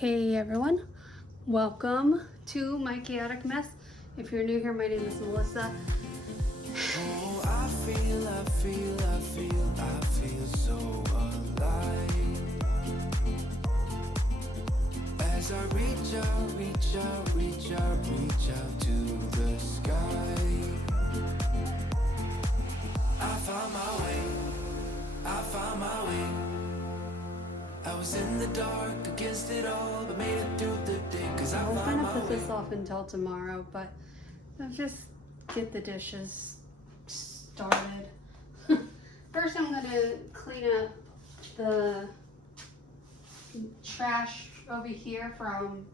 Hey everyone, welcome to my chaotic mess. If you're new here, my name is Melissa. Oh, I feel so alive. As I reach out to the sky. I found my way. I was in the dark against it all, but made it through the day. Cause I was found gonna my put way. this off until tomorrow, but I'll just get the dishes started. First I'm gonna clean up the trash over here from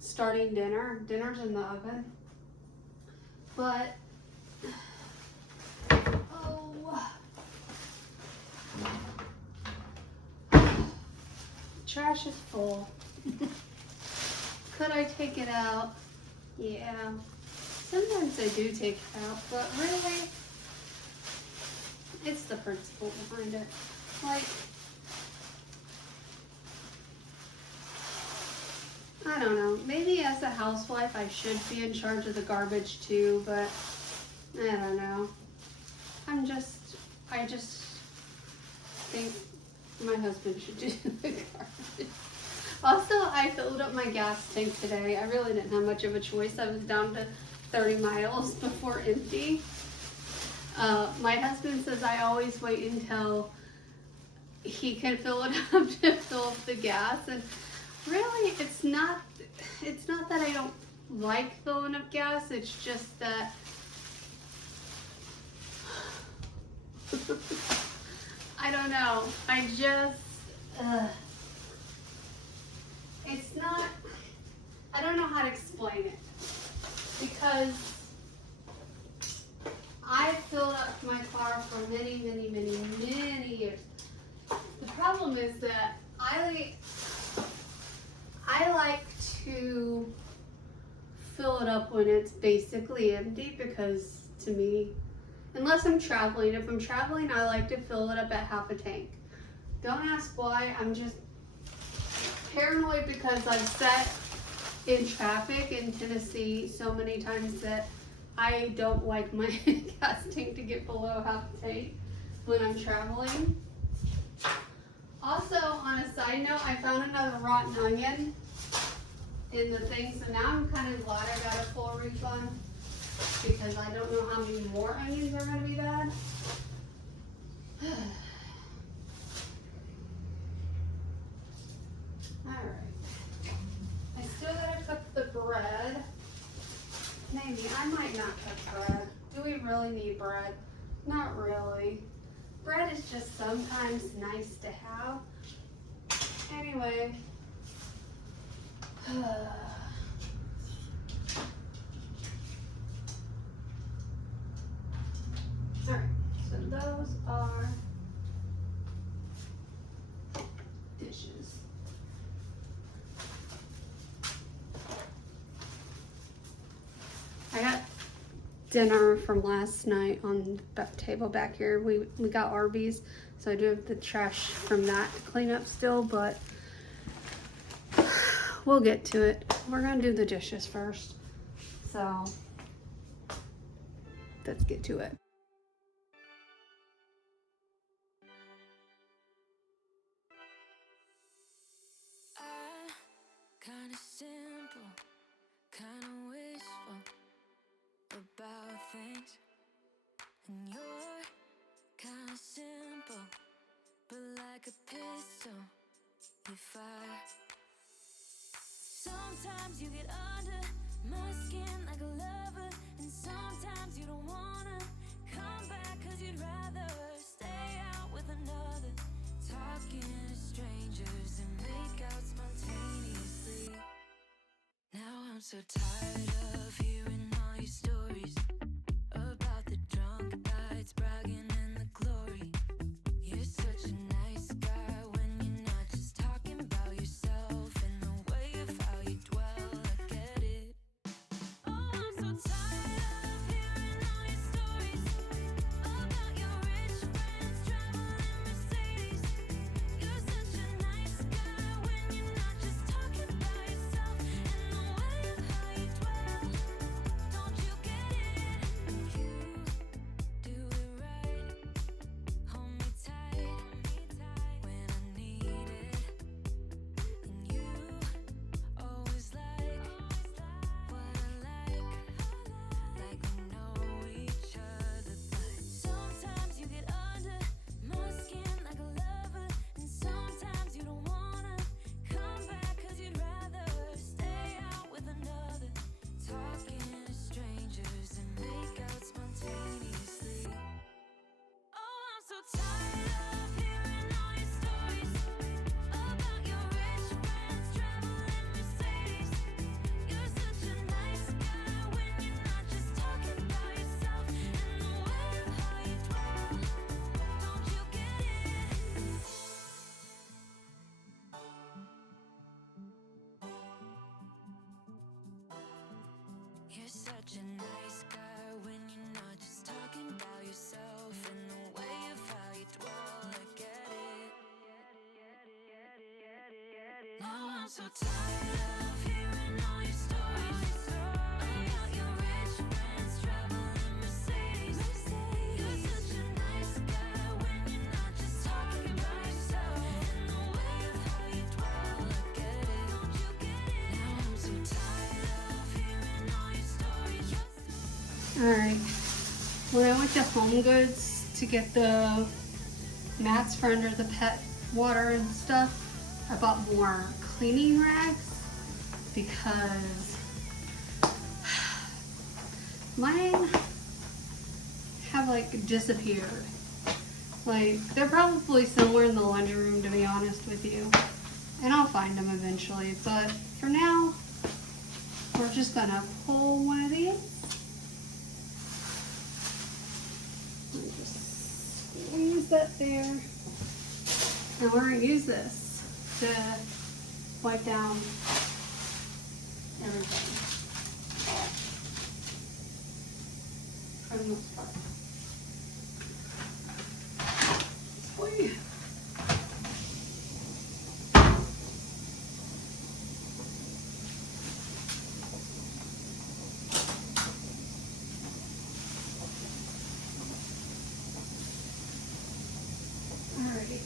starting dinner. Dinner's in the oven. But trash is full. Could I take it out? Yeah. Sometimes I do take it out, but really, it's the principle behind it. Like, I don't know. Maybe as a housewife, I should be in charge of the garbage too, but I don't know. I just think my husband should do the garbage. Also, I filled up my gas tank today. I really didn't have much of a choice. I was down to 30 miles before empty. My husband says I always wait until he can fill it up to fill up the gas, and really it's not that I don't like filling up gas, it's just that I don't know. It's not, I don't know how to explain it, because I filled up my car for many years. The problem is that I like to fill it up when it's basically empty, because to me, unless I'm traveling, if I'm traveling, I like to fill it up at half a tank. Don't ask why, I'm just paranoid because I've sat in traffic in Tennessee so many times that I don't like my gas tank to get below half a tank when I'm traveling. Also, on a side note, I found another rotten onion in the thing, so now I'm kind of glad I got a full refund, because I don't know how many more onions are going to be bad. Alright. I still gotta cook the bread. Maybe. I might not cook bread. Do we really need bread? Not really. Bread is just sometimes nice to have. Anyway. Alright, so those are dishes. I got dinner from last night on the table back here. We got Arby's, so I do have the trash from that to clean up still, but we'll get to it. We're gonna do the dishes first, so let's get to it. Kinda simple, kinda wishful about things, and you're kinda simple, but like a pistol, you fire. Sometimes you get under my skin like a lover, and sometimes you don't wanna come back 'cause you'd rather stay out with another, talking to strangers and make out spontaneously. Now I'm so tired of hearing all your stories about the drunk nights, bragging in the glory. You're such a nice guy when you're not just talking about yourself, and the way of how you dwell, I get it. Oh, I'm so tired of hearing all your stories about your rich friends traveling Mercedes. You're such a nice guy when you're not just talking I'm so tired of hearing all your stories about your rich friends traveling Mercedes. You're such a nice guy when you're not just talking about yourself. And the way of how you dwell, look at it, don't you get it? Now I'm so tired of hearing all your stories. Alright, when I went to Home Goods to get the mats for under the pet water and stuff, I bought more cleaning rags because mine have like disappeared. Like, they're probably somewhere in the laundry room, to be honest with you, and I'll find them eventually, but for now we're just gonna pull one of these and just squeeze that there. And we're going to use this to wipe down everything for the most part. Oy. Alright.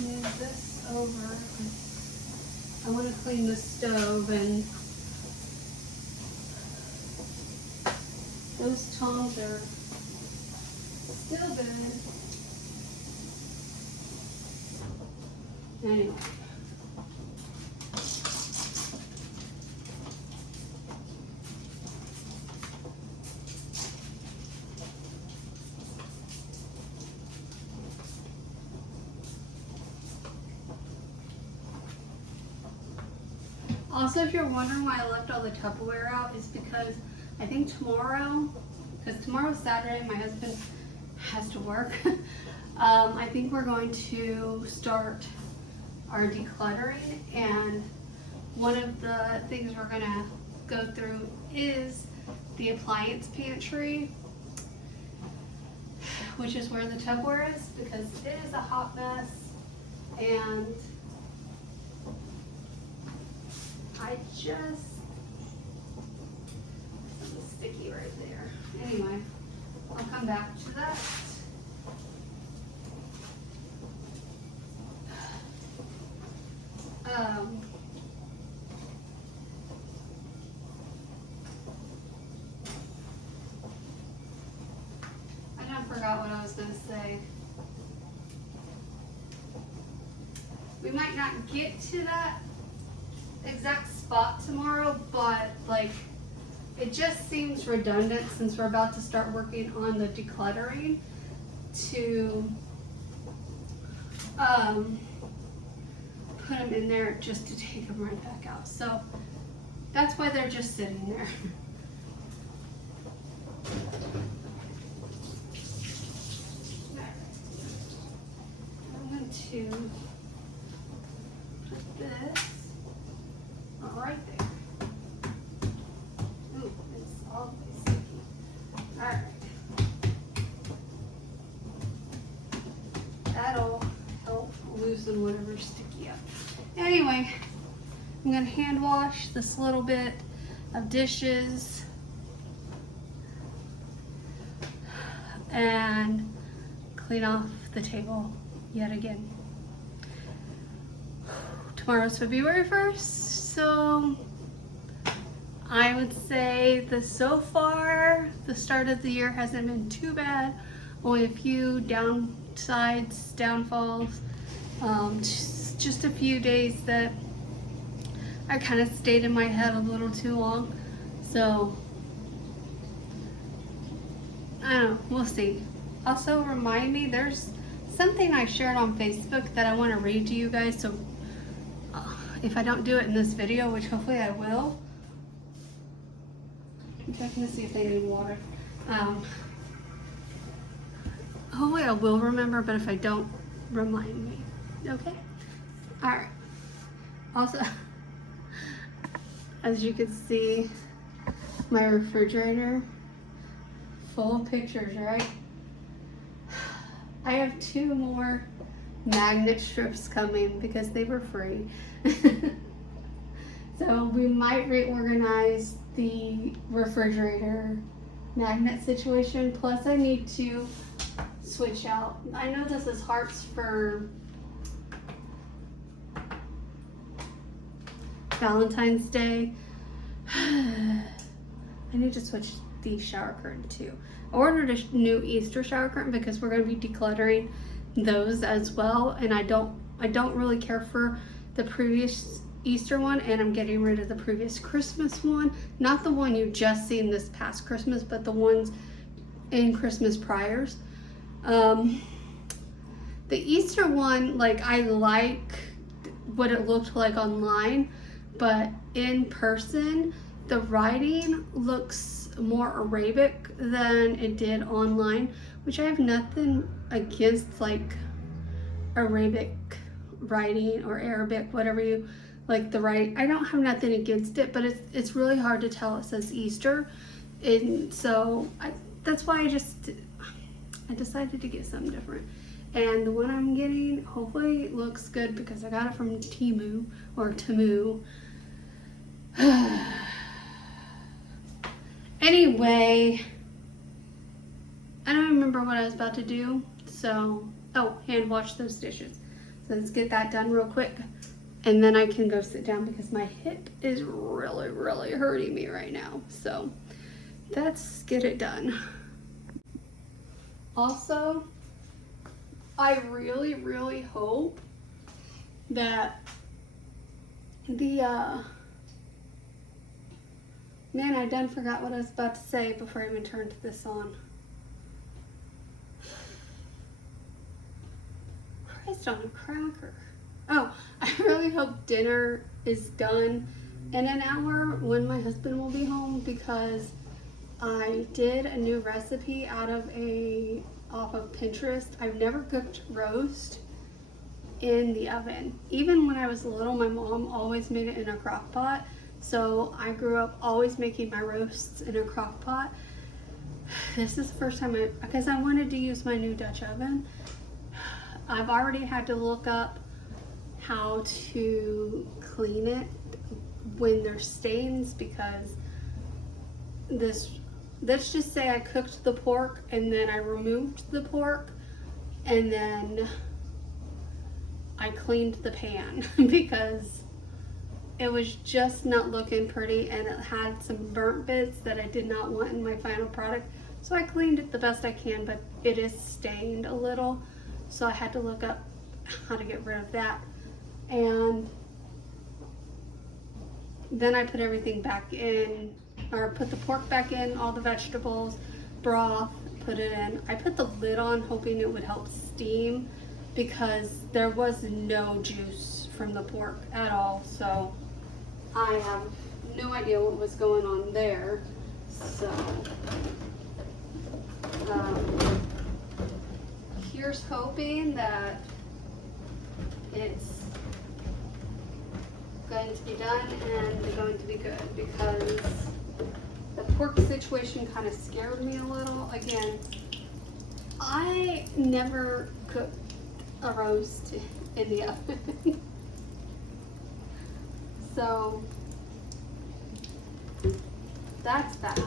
Move this over. I want to clean the stove, and those tongs are still good. Anyway. Also, if you're wondering why I left all the Tupperware out, is because I think tomorrow, because tomorrow's Saturday, my husband has to work. I think we're going to start our decluttering, and one of the things we're gonna go through is the appliance pantry, which is where the Tupperware is, because it is a hot mess, and I just, something sticky right there. Anyway, I'll come back to that. I kind of forgot what I was going to say. We might not get to that exact spot tomorrow, but like, it just seems redundant since we're about to start working on the decluttering to put them in there just to take them right back out. So that's why they're just sitting there. I'm going to put this right there. Ooh, it's all the way sticky. Alright. That'll help loosen whatever's sticky up. Anyway, I'm going to hand wash this little bit of dishes and clean off the table yet again. Tomorrow's February 1st, so I would say that so far the start of the year hasn't been too bad. Only a few downsides, downfalls, just a few days that I kind of stayed in my head a little too long. So I don't know, we'll see. Also, remind me, there's something I shared on Facebook that I want to read to you guys, so if I don't do it in this video, which hopefully I will, I'm checking to see if they need water. Hopefully I will remember, but if I don't, remind me. Okay? Alright. Also, as you can see, my refrigerator full of pictures, right? I have 2 more magnet strips coming because they were free. So we might reorganize the refrigerator magnet situation. Plus I need to switch out. I know this is hearts for Valentine's Day. I need to switch the shower curtain too. I ordered a new Easter shower curtain because we're going to be decluttering those as well, and I don't really care for the previous Easter one, and I'm getting rid of the previous Christmas one. Not the one you just seen this past Christmas, but the ones in Christmas priors. The Easter one, like, I like what it looked like online, but in person the writing looks more Arabic than it did online, which I have nothing against, like, Arabic writing or Arabic, whatever you like the writing. I don't have nothing against it, but it's really hard to tell it says Easter, and so that's why I decided to get something different. And the one I'm getting hopefully looks good because I got it from Temu or Temu. Anyway, I don't remember what I was about to do. So, hand wash those dishes. So let's get that done real quick. And then I can go sit down because my hip is really, really hurting me right now. So let's get it done. Also, I really, really hope that man, I done forgot what I was about to say before I even turned this on. Christ on a cracker. Oh, I really hope dinner is done in an hour when my husband will be home, because I did a new recipe off of Pinterest. I've never cooked roast in the oven. Even when I was little, my mom always made it in a crock pot. So I grew up always making my roasts in a crock pot. This is the first time because I wanted to use my new Dutch oven. I've already had to look up how to clean it when there's stains, because let's just say I cooked the pork and then I removed the pork and then I cleaned the pan because it was just not looking pretty and it had some burnt bits that I did not want in my final product. So I cleaned it the best I can, but it is stained a little. So I had to look up how to get rid of that. And then I put everything back in, or put the pork back in, all the vegetables, broth, put it in. I put the lid on hoping it would help steam because there was no juice from the pork at all. So I have no idea what was going on there. So here's hoping that it's going to be done and going to be good, because the pork situation kind of scared me a little. Again, I never cooked a roast in the oven. So that's that.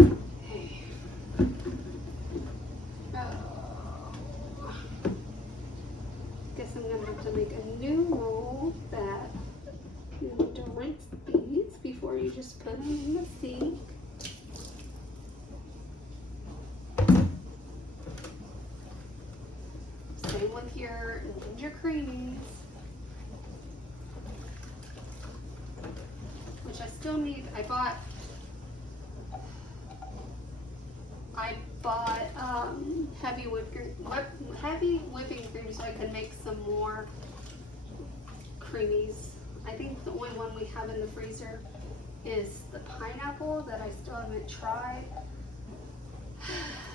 Okay. Guess I'm gonna have to make a new roll that you don't rinse these before you just put them in the sink. Same with your ginger creamies, which I still need. I bought heavy whipping cream so I could make some more creamies. I think the only one we have in the freezer is the pineapple that I still haven't tried.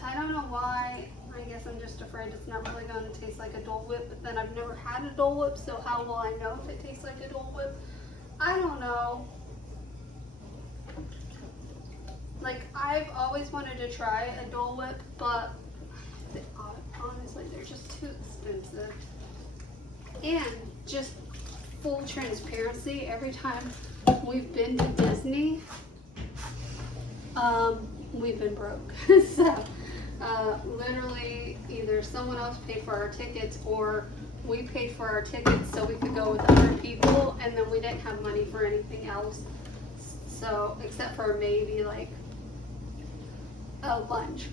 I don't know why. I guess I'm just afraid it's not really going to taste like a Dole Whip, but then I've never had a Dole Whip, so how will I know if it tastes like a Dole Whip? I don't know. Like, I've always wanted to try a Dole Whip, but honestly, they're just too expensive. And just full transparency, every time we've been to Disney, we've been broke. So, literally, either someone else paid for our tickets or we paid for our tickets so we could go with other people, and then we didn't have money for anything else. So, except for maybe like a lunch,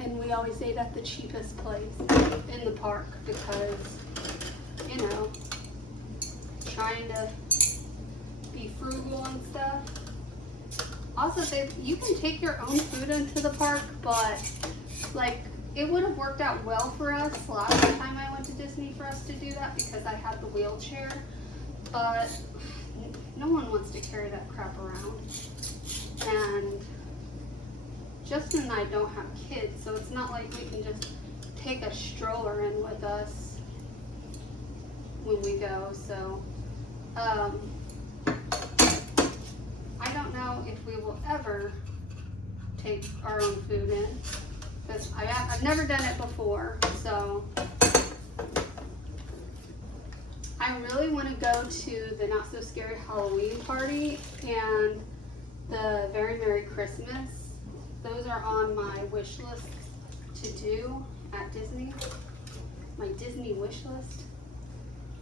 and we always ate at the cheapest place in the park because, you know, trying to be frugal and stuff. Also, you can take your own food into the park, but like it would have worked out well for us last time I went to Disney for us to do that because I had the wheelchair, but no one wants to carry that crap around. And Justin and I don't have kids, so it's not like we can just take a stroller in with us when we go. So I don't know if we will ever take our own food in because I've never done it before. So I really want to go to the Not So Scary Halloween party and the Very Merry Christmas. Those are on my wish list to do at Disney, my Disney wish list.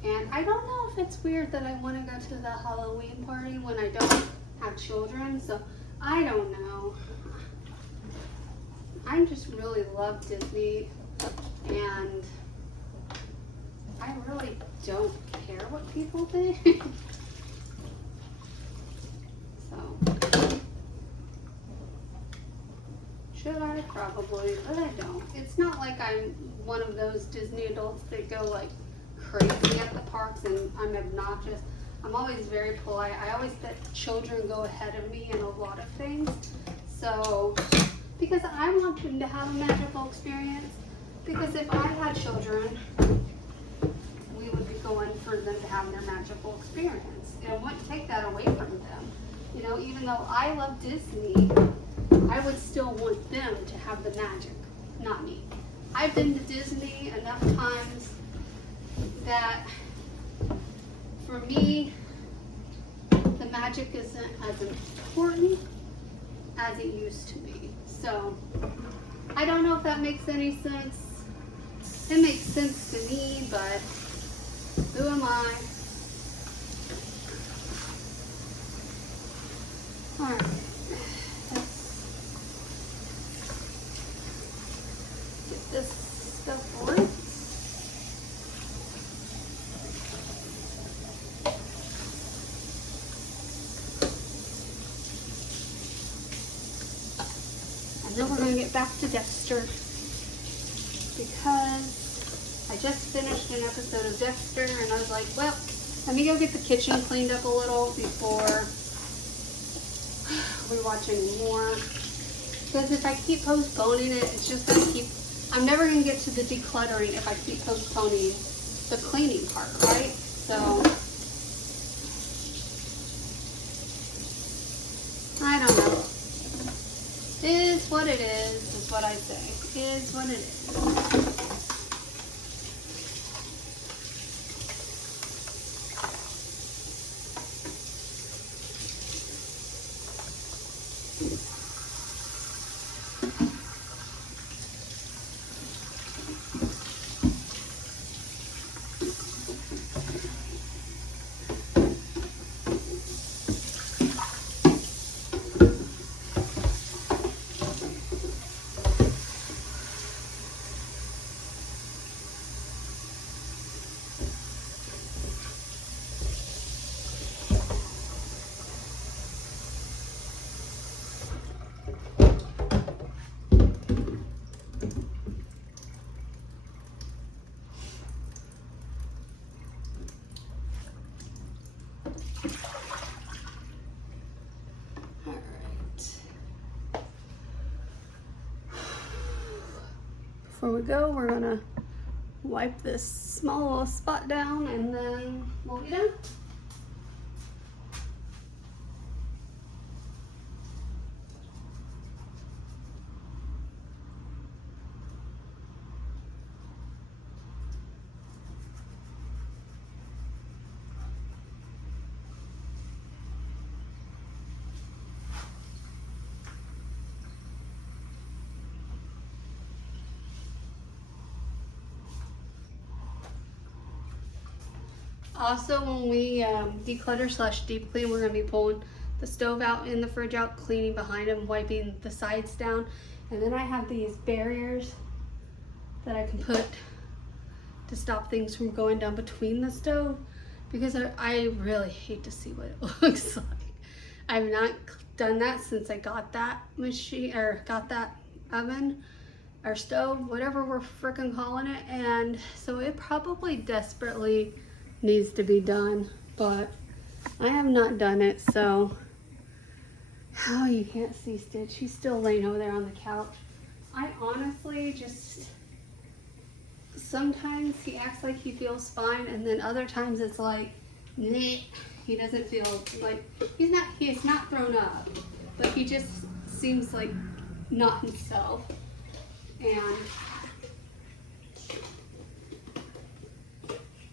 And I don't know if it's weird that I want to go to the Halloween party when I don't have children, so I don't know. I just really love Disney, and I really don't care what people think. So, should I? Probably, but I don't. It's not like I'm one of those Disney adults that go like crazy at the parks and I'm obnoxious. I'm always very polite. I always let children go ahead of me in a lot of things. So, because I want them to have a magical experience. Because if I had children, we would be going for them to have their magical experience. And I wouldn't take that away from them. You know, even though I love Disney, I would still want them to have the magic, not me. I've been to Disney enough times that for me, the magic isn't as important as it used to be. So, I don't know if that makes any sense. It makes sense to me, but who am I? Alright, let's get this stuff on. And then we're going to get back to Dexter because I just finished an episode of Dexter and I was like, well, let me go get the kitchen cleaned up a little before we watch any more. Because if I keep postponing it, it's just going to keep, I'm never going to get to the decluttering if I keep postponing the cleaning part, right? So, I don't know. Is what it is what I say. Is what it is. Before we go, we're gonna wipe this small little spot down and then we'll be done. Also, when we declutter / deep clean, we're gonna be pulling the stove out and the fridge out, cleaning behind them, wiping the sides down. And then I have these barriers that I can put to stop things from going down between the stove, because I really hate to see what it looks like. I've not done that since I got that machine, or got that oven or stove, whatever we're freaking calling it. And so it probably desperately needs to be done, but I have not done it. So, oh, you can't see Stitch. He's still laying over there on the couch. I honestly just, sometimes he acts like he feels fine, and then other times it's like, meh. He doesn't feel like, he's not thrown up, but he just seems like not himself. And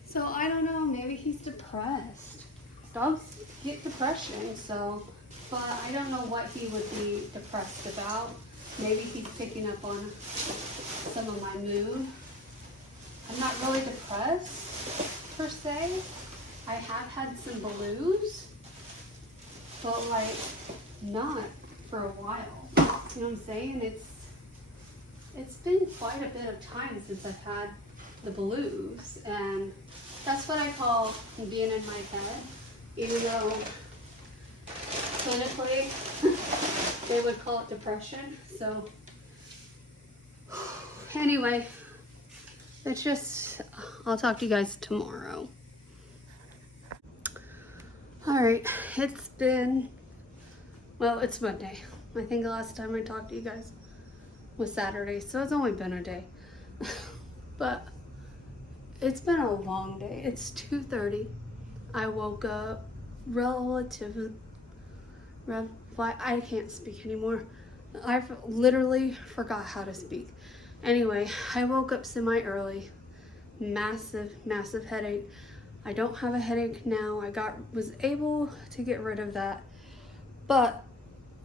so I don't know, maybe he's depressed. Dogs get depression, so, but I don't know what he would be depressed about. Maybe he's picking up on some of my mood. I'm not really depressed per se. I have had some blues, but like not for a while. You know what I'm saying? It's been quite a bit of time since I've had the blues, and that's what I call being in my head, even though clinically they would call it depression. So anyway, it's just, I'll talk to you guys tomorrow. All right, it's been, well, it's Monday. I think the last time I talked to you guys was Saturday, so it's only been a day. But it's been a long day. It's 2:30. I woke up I can't speak anymore. I've literally forgot how to speak. Anyway, I woke up semi-early. Massive headache. I don't have a headache now. Was able to get rid of that, but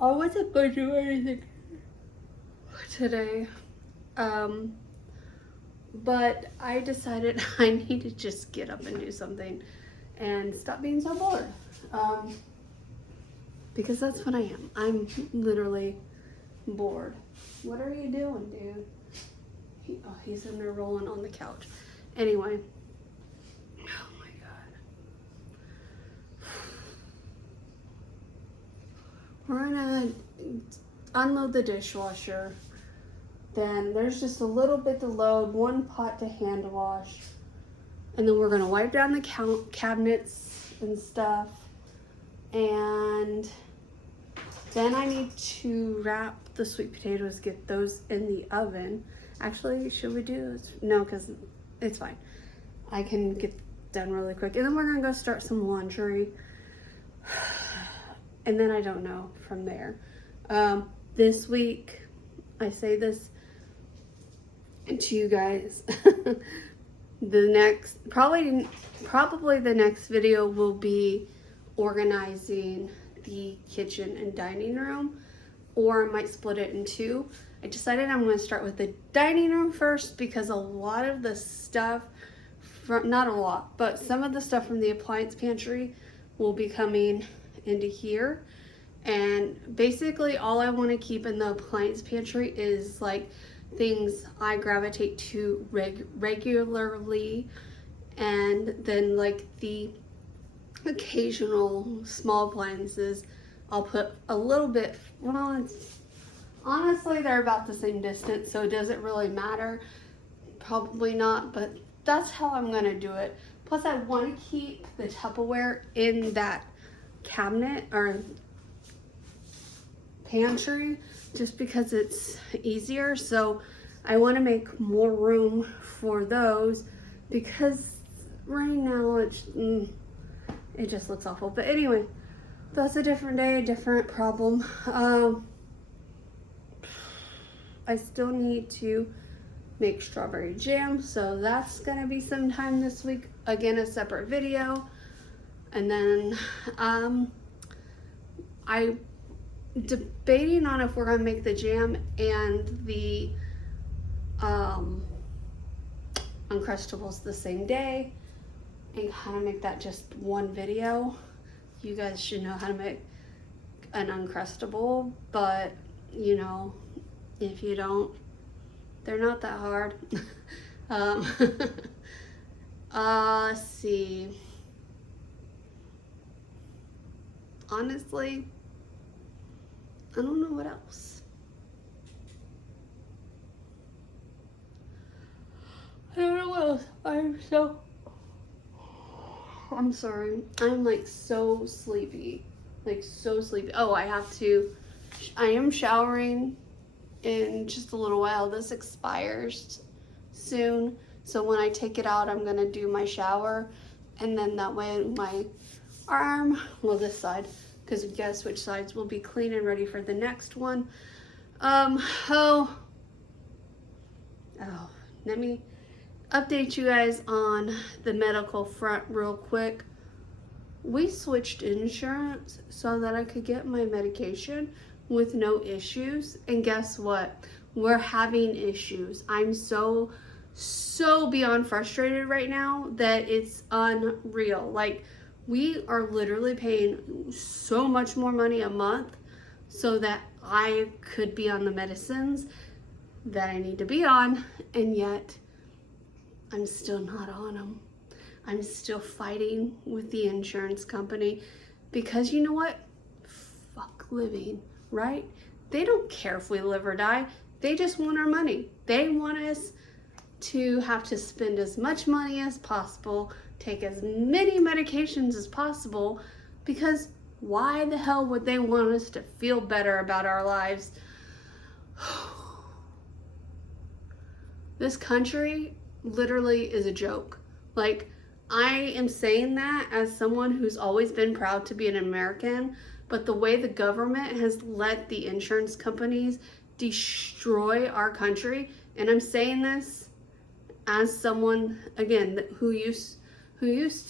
I wasn't going to do anything today. But I decided I need to just get up and do something and stop being so bored. Because that's what I am. I'm literally bored. What are you doing, dude? He's in there rolling on the couch. Anyway. Oh my God. We're gonna unload the dishwasher. Then there's just a little bit to load, one pot to hand wash. And then we're gonna wipe down the cabinets and stuff. And then I need to wrap the sweet potatoes, get those in the oven. Actually, should we do this? No, because it's fine. I can get done really quick. And then we're gonna go start some laundry. And then I don't know from there. This week, I say this to you guys. Probably the next video will be organizing the kitchen and dining room, or I might split it in two. I decided I'm going to start with the dining room first, because a lot of the stuff, not a lot, but some of the stuff from the appliance pantry will be coming into here. And basically all I want to keep in the appliance pantry is like things I gravitate to regularly, and then like the occasional small appliances I'll put a little bit, well, honestly they're about the same distance, so it doesn't really matter. Probably not, but that's how I'm gonna do it. Plus I want to keep the Tupperware in that cabinet or pantry just because it's easier. So I want to make more room for those, because right now it just looks awful. But anyway, that's a different day, a different problem. I still need to make strawberry jam, so that's gonna be sometime this week. Again, a separate video. And then I debating on if we're gonna make the jam and the Uncrustables the same day, and kind of make that just one video. You guys should know how to make an Uncrustable, but you know, if you don't, they're not that hard. Let's see. Honestly, I don't know what else. I don't know what else. I'm sorry. I'm like so sleepy. Like so sleepy. Oh, I am showering in just a little while. This expires soon. So when I take it out, I'm gonna do my shower. And then that way my arm, well this side, because guess which sides will be clean and ready for the next one. Let me update you guys on the medical front real quick. We switched insurance so that I could get my medication with no issues, and guess what? We're having issues. I'm so beyond frustrated right now that it's unreal. Like, we are literally paying so much more money a month so that I could be on the medicines that I need to be on, and yet I'm still not on them. I'm still fighting with the insurance company because you know what? Fuck living, right? They don't care if we live or die. They just want our money. They want us to have to spend as much money as possible, take as many medications as possible, because why the hell would they want us to feel better about our lives? This country literally is a joke. Like, I am saying that as someone who's always been proud to be an American, but the way the government has let the insurance companies destroy our country, and I'm saying this as someone, again, who used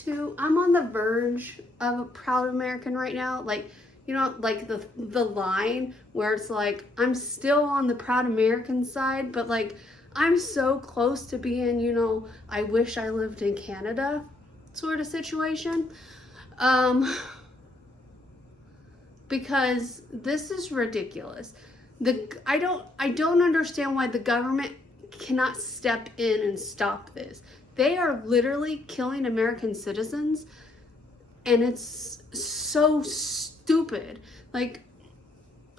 to, I'm on the verge of a proud American right now. Like, you know, like the line where it's like, I'm still on the proud American side, but like, I'm so close to being, you know, I wish I lived in Canada sort of situation. Because this is ridiculous. I don't understand why the government cannot step in and stop this. They are literally killing American citizens, and it's so stupid. Like,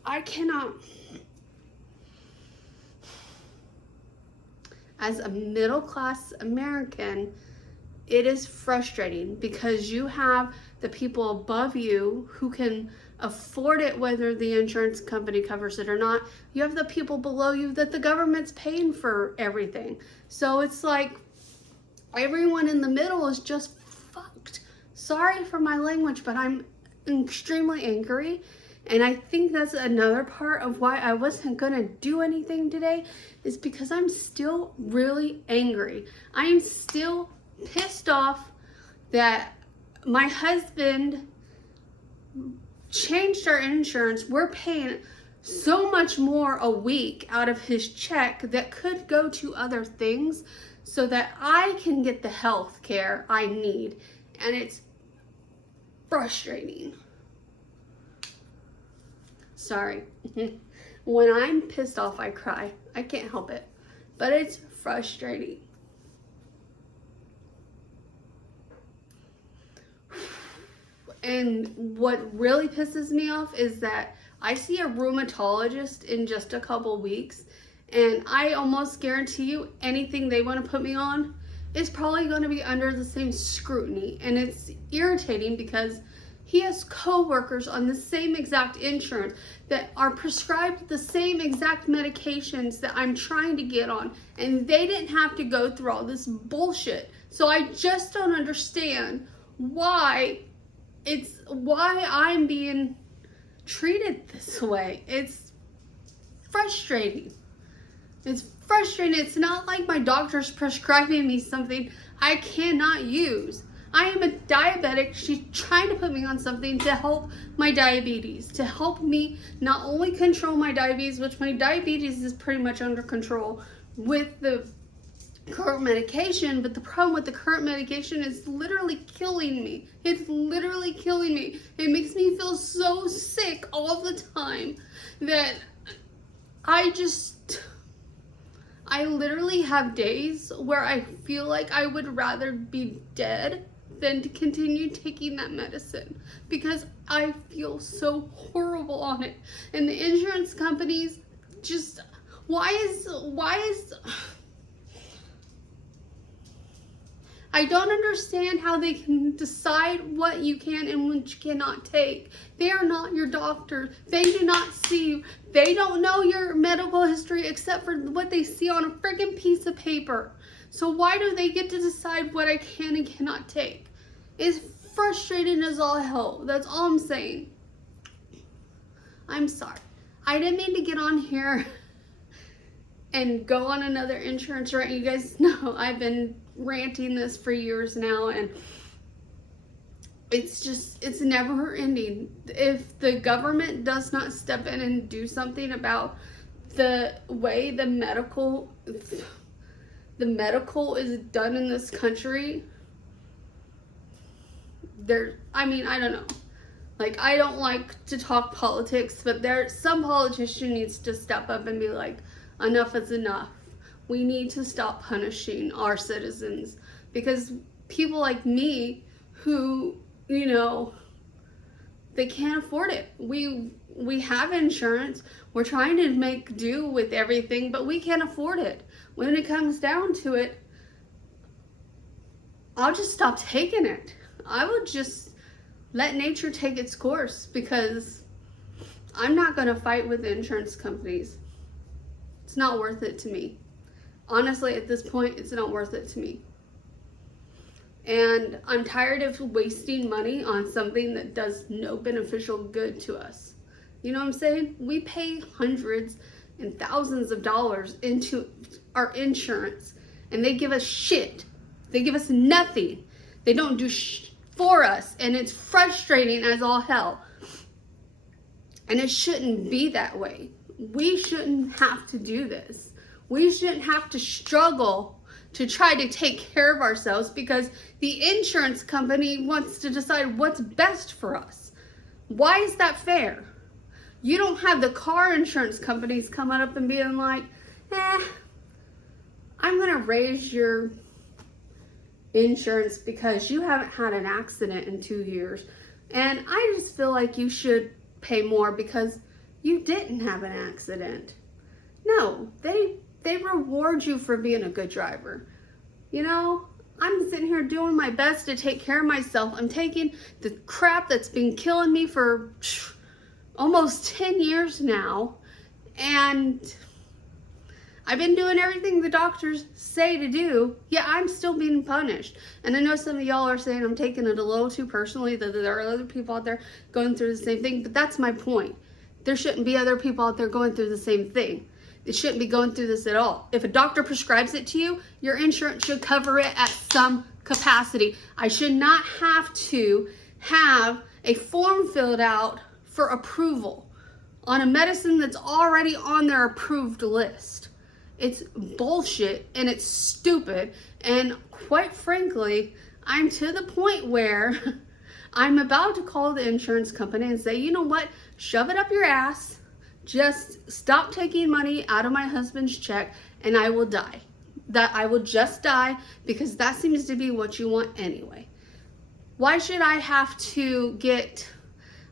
I cannot. As a middle-class American, it is frustrating because you have the people above you who can afford it, whether the insurance company covers it or not. You have the people below you that the government's paying for everything. So it's like everyone in the middle is just fucked. Sorry for my language, but I'm extremely angry. And I think that's another part of why I wasn't gonna do anything today, is because I'm still really angry. I am still pissed off that my husband changed our insurance. We're paying so much more a week out of his check that could go to other things so that I can get the health care I need. And it's frustrating. Sorry. When I'm pissed off, I cry. I can't help it. But it's frustrating. And what really pisses me off is that I see a rheumatologist in just a couple weeks, and I almost guarantee you anything they want to put me on is probably going to be under the same scrutiny. And it's irritating because he has co-workers on the same exact insurance that are prescribed the same exact medications that I'm trying to get on, and they didn't have to go through all this bullshit. So I just don't understand why I'm being treated this way. It's frustrating. It's frustrating. It's not like my doctor's prescribing me something I cannot use. I am a diabetic. She's trying to put me on something to help my diabetes, to help me not only control my diabetes, which my diabetes is pretty much under control with the current medication, but the problem with the current medication is literally killing me. It's literally killing me. It makes me feel so sick all the time that I literally have days where I feel like I would rather be dead than to continue taking that medicine because I feel so horrible on it. And the insurance companies just, why is I don't understand how they can decide what you can and what you cannot take. They are not your doctors. They do not see you. They don't know your medical history except for what they see on a freaking piece of paper. So why do they get to decide what I can and cannot take? It's frustrating as all hell. That's all I'm saying. I'm sorry. I didn't mean to get on here and go on another insurance rant. You guys know I've been ranting this for years now, and it's never ending. If the government does not step in and do something about the way the medical is done in this country, I don't know. Like, I don't like to talk politics, but some politician needs to step up and be like, enough is enough. We need to stop punishing our citizens because people like me who, they can't afford it. We have insurance. We're trying to make do with everything, but we can't afford it. When it comes down to it, I'll just stop taking it. I would just let nature take its course because I'm not going to fight with the insurance companies. It's not worth it to me. Honestly, at this point, it's not worth it to me. And I'm tired of wasting money on something that does no beneficial good to us. You know what I'm saying? We pay hundreds and thousands of dollars into our insurance, and they give us shit. They give us nothing. They don't do for us, and it's frustrating as all hell. And it shouldn't be that way. We shouldn't have to do this. We shouldn't have to struggle to try to take care of ourselves because the insurance company wants to decide what's best for us. Why is that fair? You don't have the car insurance companies coming up and being like, I'm going to raise your insurance because you haven't had an accident in 2 years. And I just feel like you should pay more because you didn't have an accident. No, they reward you for being a good driver. I'm sitting here doing my best to take care of myself. I'm taking the crap that's been killing me for almost 10 years now. And I've been doing everything the doctors say to do, yet I'm still being punished. And I know some of y'all are saying I'm taking it a little too personally, that there are other people out there going through the same thing, but that's my point. There shouldn't be other people out there going through the same thing. It shouldn't be going through this at all. If a doctor prescribes it to you, your insurance should cover it at some capacity. I should not have to have a form filled out for approval on a medicine that's already on their approved list. It's bullshit and it's stupid. And quite frankly, I'm to the point where I'm about to call the insurance company and say, you know what? Shove it up your ass. Just stop taking money out of my husband's check and I will die. That I will just die because that seems to be what you want anyway. Why should I have to get,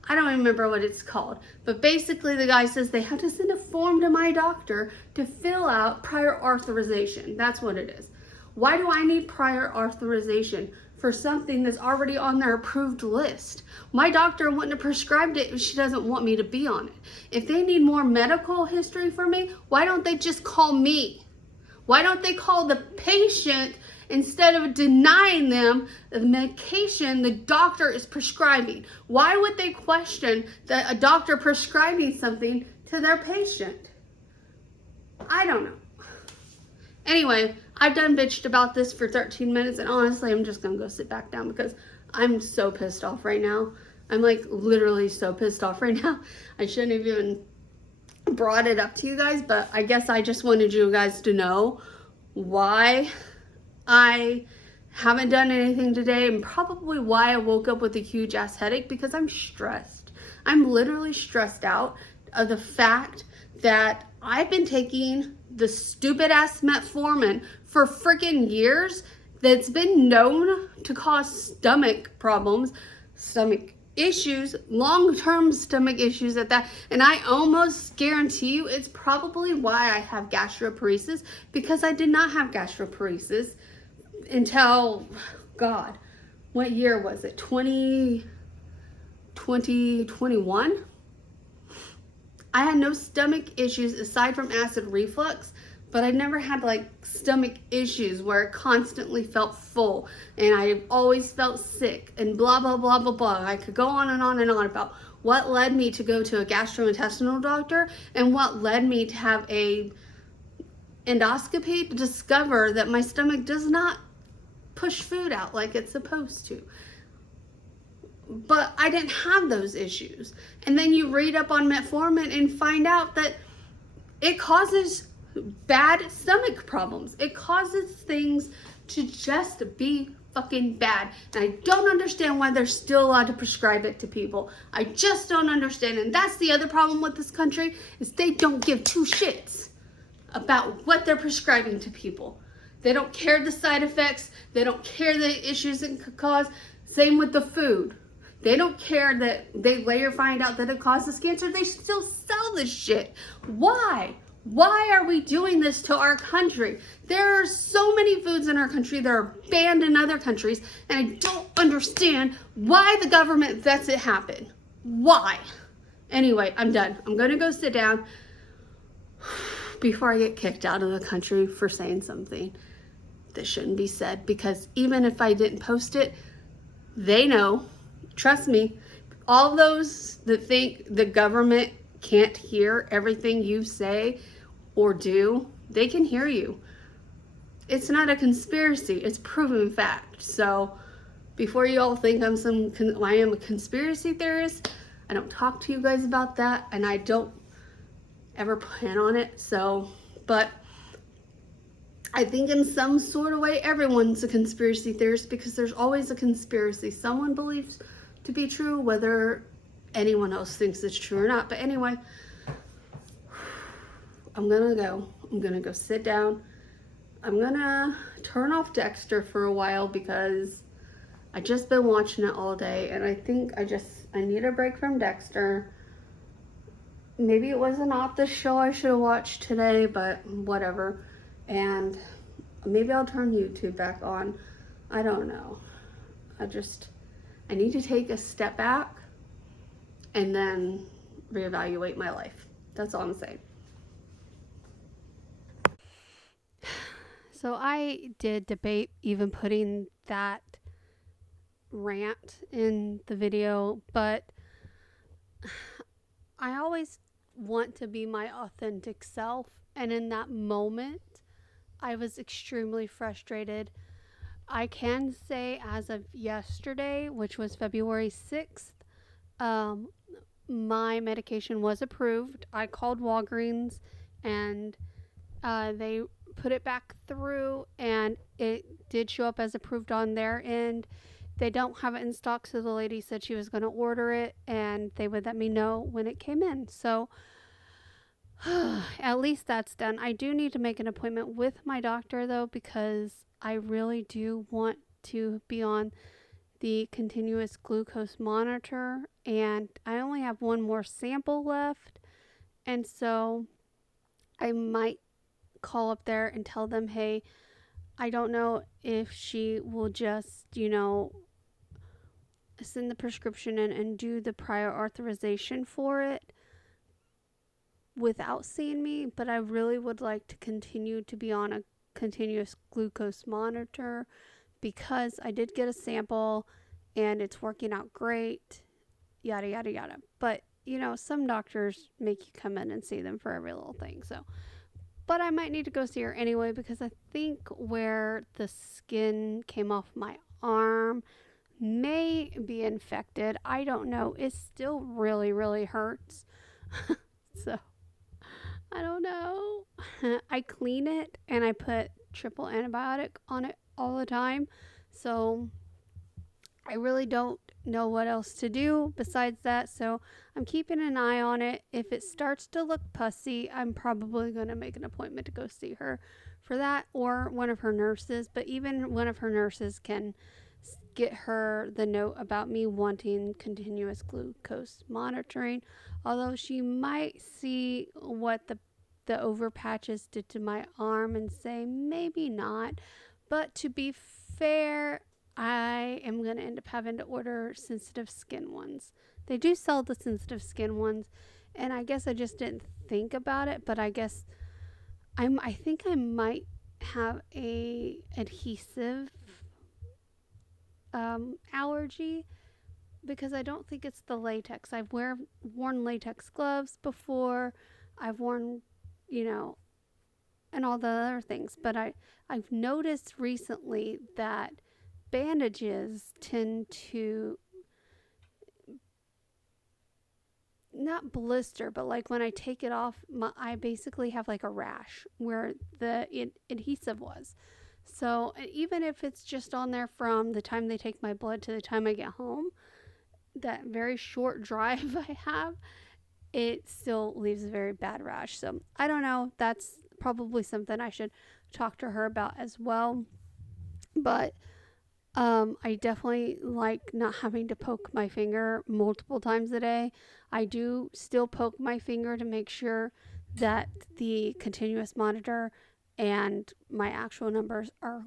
I don't remember what it's called, but basically the guy says they have to send a form to my doctor to fill out prior authorization. That's what it is. Why do I need prior authorization for something that's already on their approved list? My doctor wouldn't have prescribed it if she doesn't want me to be on it. If they need more medical history for me, why don't they just call me? Why don't they call the patient instead of denying them the medication the doctor is prescribing? Why would they question a doctor prescribing something to their patient? I don't know. Anyway, I've done bitched about this for 13 minutes, and honestly, I'm just gonna go sit back down because I'm so pissed off right now. I'm like literally so pissed off right now. I shouldn't have even brought it up to you guys, but I guess I just wanted you guys to know why I haven't done anything today, and probably why I woke up with a huge ass headache, because I'm stressed. I'm literally stressed out of the fact that I've been taking the stupid ass metformin for freaking years, that's been known to cause stomach problems, stomach issues, long-term stomach issues at that. And I almost guarantee you it's probably why I have gastroparesis, because I did not have gastroparesis until, God, what year was it? 2021? I had no stomach issues aside from acid reflux, but I never had like stomach issues where it constantly felt full and I always felt sick and blah, blah, blah, blah, blah. I could go on and on and on about what led me to go to a gastrointestinal doctor and what led me to have a endoscopy to discover that my stomach does not push food out like it's supposed to. But I didn't have those issues. And then you read up on metformin and find out that it causes bad stomach problems. It causes things to just be fucking bad. And I don't understand why they're still allowed to prescribe it to people. I just don't understand. And that's the other problem with this country, is they don't give two shits about what they're prescribing to people. They don't care the side effects. They don't care the issues it could cause. Same with the food. They don't care that they later find out that it causes cancer. They still sell this shit. Why? Why are we doing this to our country? There are so many foods in our country that are banned in other countries, and I don't understand why the government lets it happen. Why? Anyway, I'm done. I'm gonna go sit down before I get kicked out of the country for saying something that shouldn't be said, because even if I didn't post it, they know. Trust me, all those that think the government can't hear everything you say or do, they can hear you. It's not a conspiracy, it's proven fact. So before you all think I am a conspiracy theorist, I don't talk to you guys about that, and I don't ever plan on it. So, but I think in some sort of way everyone's a conspiracy theorist, because there's always a conspiracy someone believes to be true, whether anyone else thinks it's true or not. But anyway, I'm gonna go sit down. I'm gonna turn off Dexter for a while because I just been watching it all day, and I think I need a break from Dexter. Maybe it was not the show I should have watched today, but whatever. And maybe I'll turn YouTube back on. I don't know. I need to take a step back and then reevaluate my life. That's all I'm saying. So I did debate even putting that rant in the video, but I always want to be my authentic self, and in that moment I was extremely frustrated. I can say as of yesterday, which was February 6th, my medication was approved. I called Walgreens and they put it back through, and it did show up as approved on their end. They don't have it in stock, so the lady said she was going to order it and they would let me know when it came in. So at least that's done. I do need to make an appointment with my doctor though, because I really do want to be on the continuous glucose monitor, and I only have one more sample left, and so I might call up there and tell them, hey, I don't know if she will just, send the prescription in and do the prior authorization for it without seeing me, but I really would like to continue to be on a continuous glucose monitor, because I did get a sample and it's working out great, yada, yada, yada. But, some doctors make you come in and see them for every little thing. So, but I might need to go see her anyway, because I think where the skin came off my arm may be infected. I don't know. It still really, really hurts. So, I don't know. I clean it and I put triple antibiotic on it all the time. So I really don't know what else to do besides that. So I'm keeping an eye on it. If it starts to look pussy, I'm probably going to make an appointment to go see her for that, or one of her nurses. But even one of her nurses can get her the note about me wanting continuous glucose monitoring. Although she might see what the over patches did to my arm and say maybe not. But to be fair, I am going to end up having to order sensitive skin ones. They do sell the sensitive skin ones, and I guess I just didn't think about it, but I guess I think I might have a adhesive allergy, because I don't think it's the latex. Worn latex gloves before. I've worn, you know, and all the other things, but I've noticed recently that bandages tend to not blister, but like when I take it off, I basically have like a rash where the adhesive was. So even if it's just on there from the time they take my blood to the time I get home, that very short drive I have, it still leaves a very bad rash. So I don't know. That's probably something I should talk to her about as well. But I definitely like not having to poke my finger multiple times a day. I do still poke my finger to make sure that the continuous monitor and my actual numbers are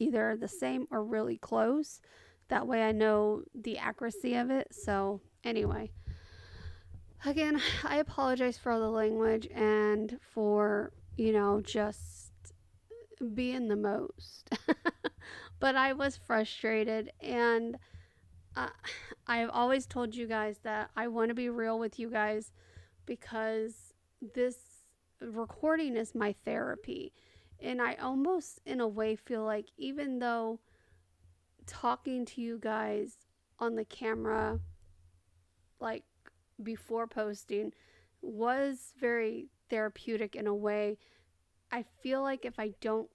either the same or really close. That way I know the accuracy of it. So, anyway, again, I apologize for all the language and for, just being the most. But I was frustrated, and uh, I've always told you guys that I want to be real with you guys, because this recording is my therapy. And I almost, in a way, feel like even though talking to you guys on the camera, like before posting, was very therapeutic in a way, I feel like if I don't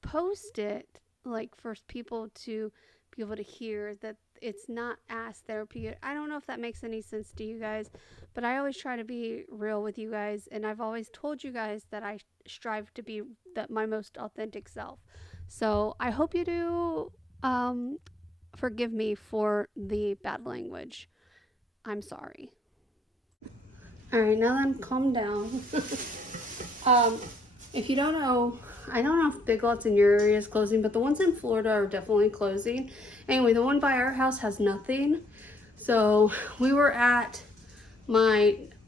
post it, like for people to be able to hear, that it's not as therapeutic. I don't know if that makes any sense to you guys, but I always try to be real with you guys, and I've always told you guys that I strive to be my most authentic self. So I hope you do forgive me for the bad language. I'm sorry. All right, now that I'm calmed down. um, if you don't know, I don't know if Big Lots in your area is closing, but the ones in Florida are definitely closing. Anyway, the one by our house has nothing. So we were at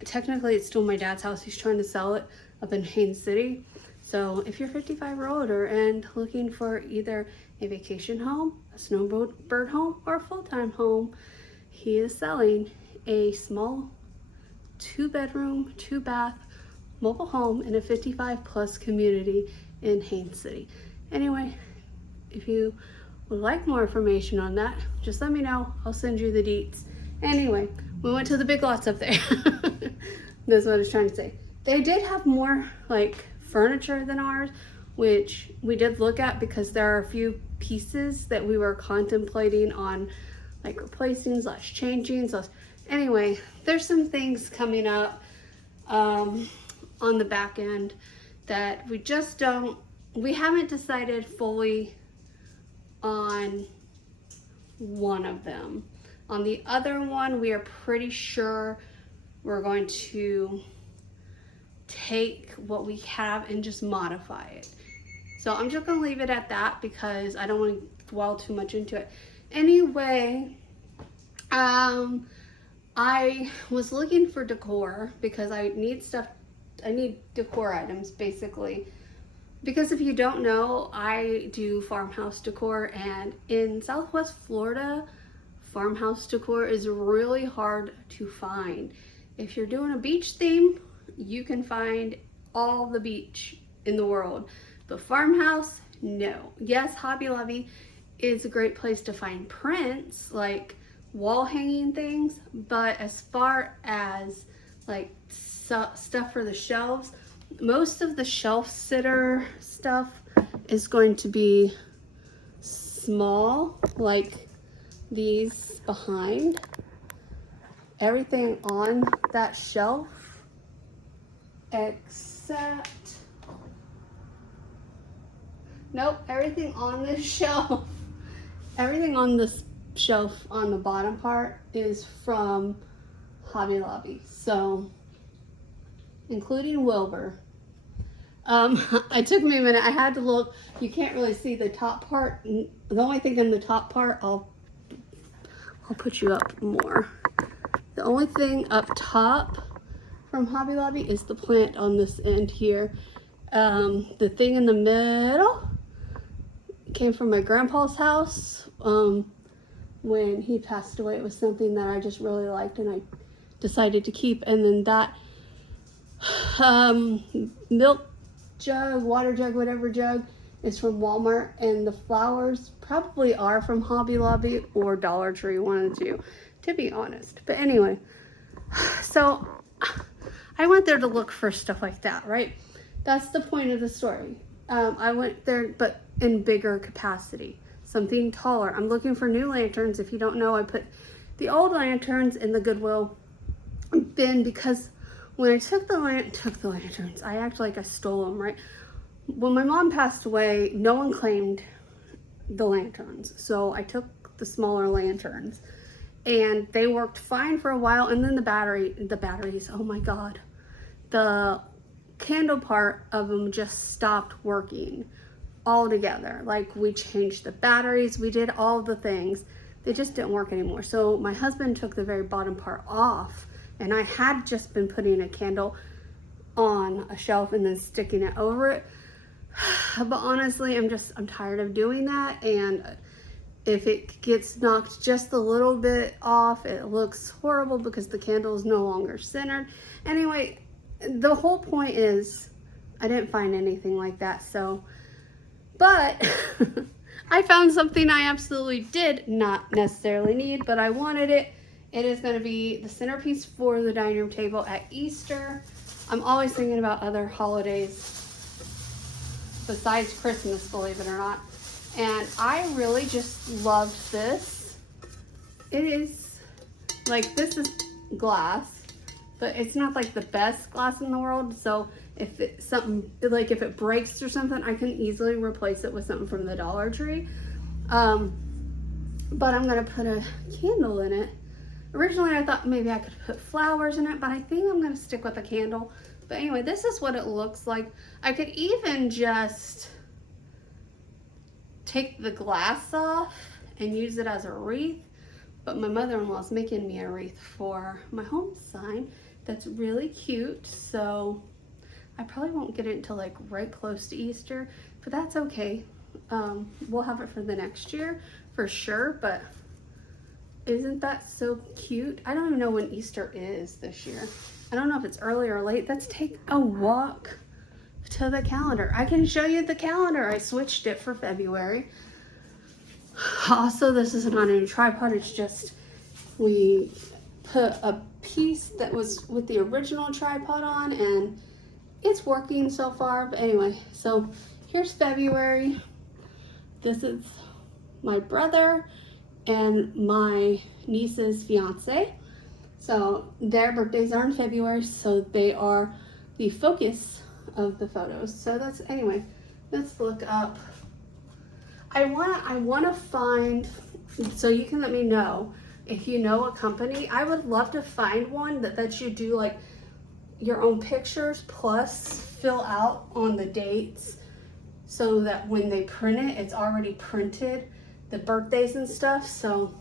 technically it's still my dad's house. He's trying to sell it up in Haines City. So if you're 55 or older and looking for either a vacation home, a snowbird home, or a full-time home, he is selling a small 2-bedroom, 2-bath mobile home in a 55 plus community in Haines City. Anyway, if you would like more information on that, just let me know. I'll send you the deets. Anyway, we went to the Big Lots up there. That's what I was trying to say. They did have more like furniture than ours, which we did look at because there are a few pieces that we were contemplating on like replacing / changing. So anyway, there's some things coming up on the back end that we haven't decided fully on one of them. On the other one, we are pretty sure we're going to take what we have and just modify it. So I'm just gonna leave it at that because I don't want to dwell too much into it. Anyway, I was looking for decor because I need decor items basically. Because if you don't know, I do farmhouse decor, and in Southwest Florida, farmhouse decor is really hard to find. If you're doing a beach theme, you can find all the beach in the world. But farmhouse, no. Yes, Hobby Lobby is a great place to find prints, like wall hanging things, but as far as like stuff for the shelves, most of the shelf sitter stuff is going to be small, like these behind. Everything on that shelf except, nope, everything on this shelf, everything on this shelf on the bottom part is from Hobby Lobby. So, including Wilbur. It took me a minute. I had to look. You can't really see the top part. The only thing in the top part, I'll put you up more. The only thing up top from Hobby Lobby is the plant on this end here. The thing in the middle came from my grandpa's house. When he passed away, it was something that I just really liked and I decided to keep. And then that milk jug, water jug, whatever jug, is from Walmart, and the flowers probably are from Hobby Lobby or Dollar Tree, one of the two, to be honest. But anyway, so I went there to look for stuff like that, right? That's the point of the story. I went there, but in bigger capacity, something taller. I'm looking for new lanterns. If you don't know, I put the old lanterns in the Goodwill bin because when I took the lanterns, I act like I stole them, right? When my mom passed away, no one claimed the lanterns. So I took the smaller lanterns and they worked fine for a while. And then the batteries, oh my God, the candle part of them just stopped working altogether. Like, we changed the batteries, we did all the things. They just didn't work anymore. So my husband took the very bottom part off, and I had just been putting a candle on a shelf and then sticking it over it. But honestly, I'm tired of doing that. And if it gets knocked just a little bit off, it looks horrible because the candle is no longer centered. Anyway, the whole point is I didn't find anything like that. So, but I found something I absolutely did not necessarily need, but I wanted it. It is going to be the centerpiece for the dining room table at Easter. I'm always thinking about other holidays besides Christmas, believe it or not. And I really just loved this. It is like, this is glass, but it's not like the best glass in the world. So if it's something like, if it breaks or something, I can easily replace it with something from the Dollar Tree. But I'm gonna put a candle in it. Originally I thought maybe I could put flowers in it, but I think I'm gonna stick with a candle. But anyway, this is what it looks like. I could even just take the glass off and use it as a wreath, but my mother-in-law is making me a wreath for my home sign that's really cute. So I probably won't get it until like right close to Easter, but that's okay. We'll have it for the next year for sure. But isn't that so cute? I don't even know when Easter is this year. I don't know if it's early or late. Let's take a walk to the calendar. I can show you the calendar. I switched it for February. Also, this is not a new tripod. It's just, we put a piece that was with the original tripod on and it's working so far. But anyway, so here's February. This is my brother and my niece's fiance. So their birthdays are in February, so they are the focus of the photos. So that's, anyway, let's look up. I wanna find, so you can let me know if you know a company. I would love to find one that you do like your own pictures plus fill out on the dates, so that when they print it, it's already printed, the birthdays and stuff. So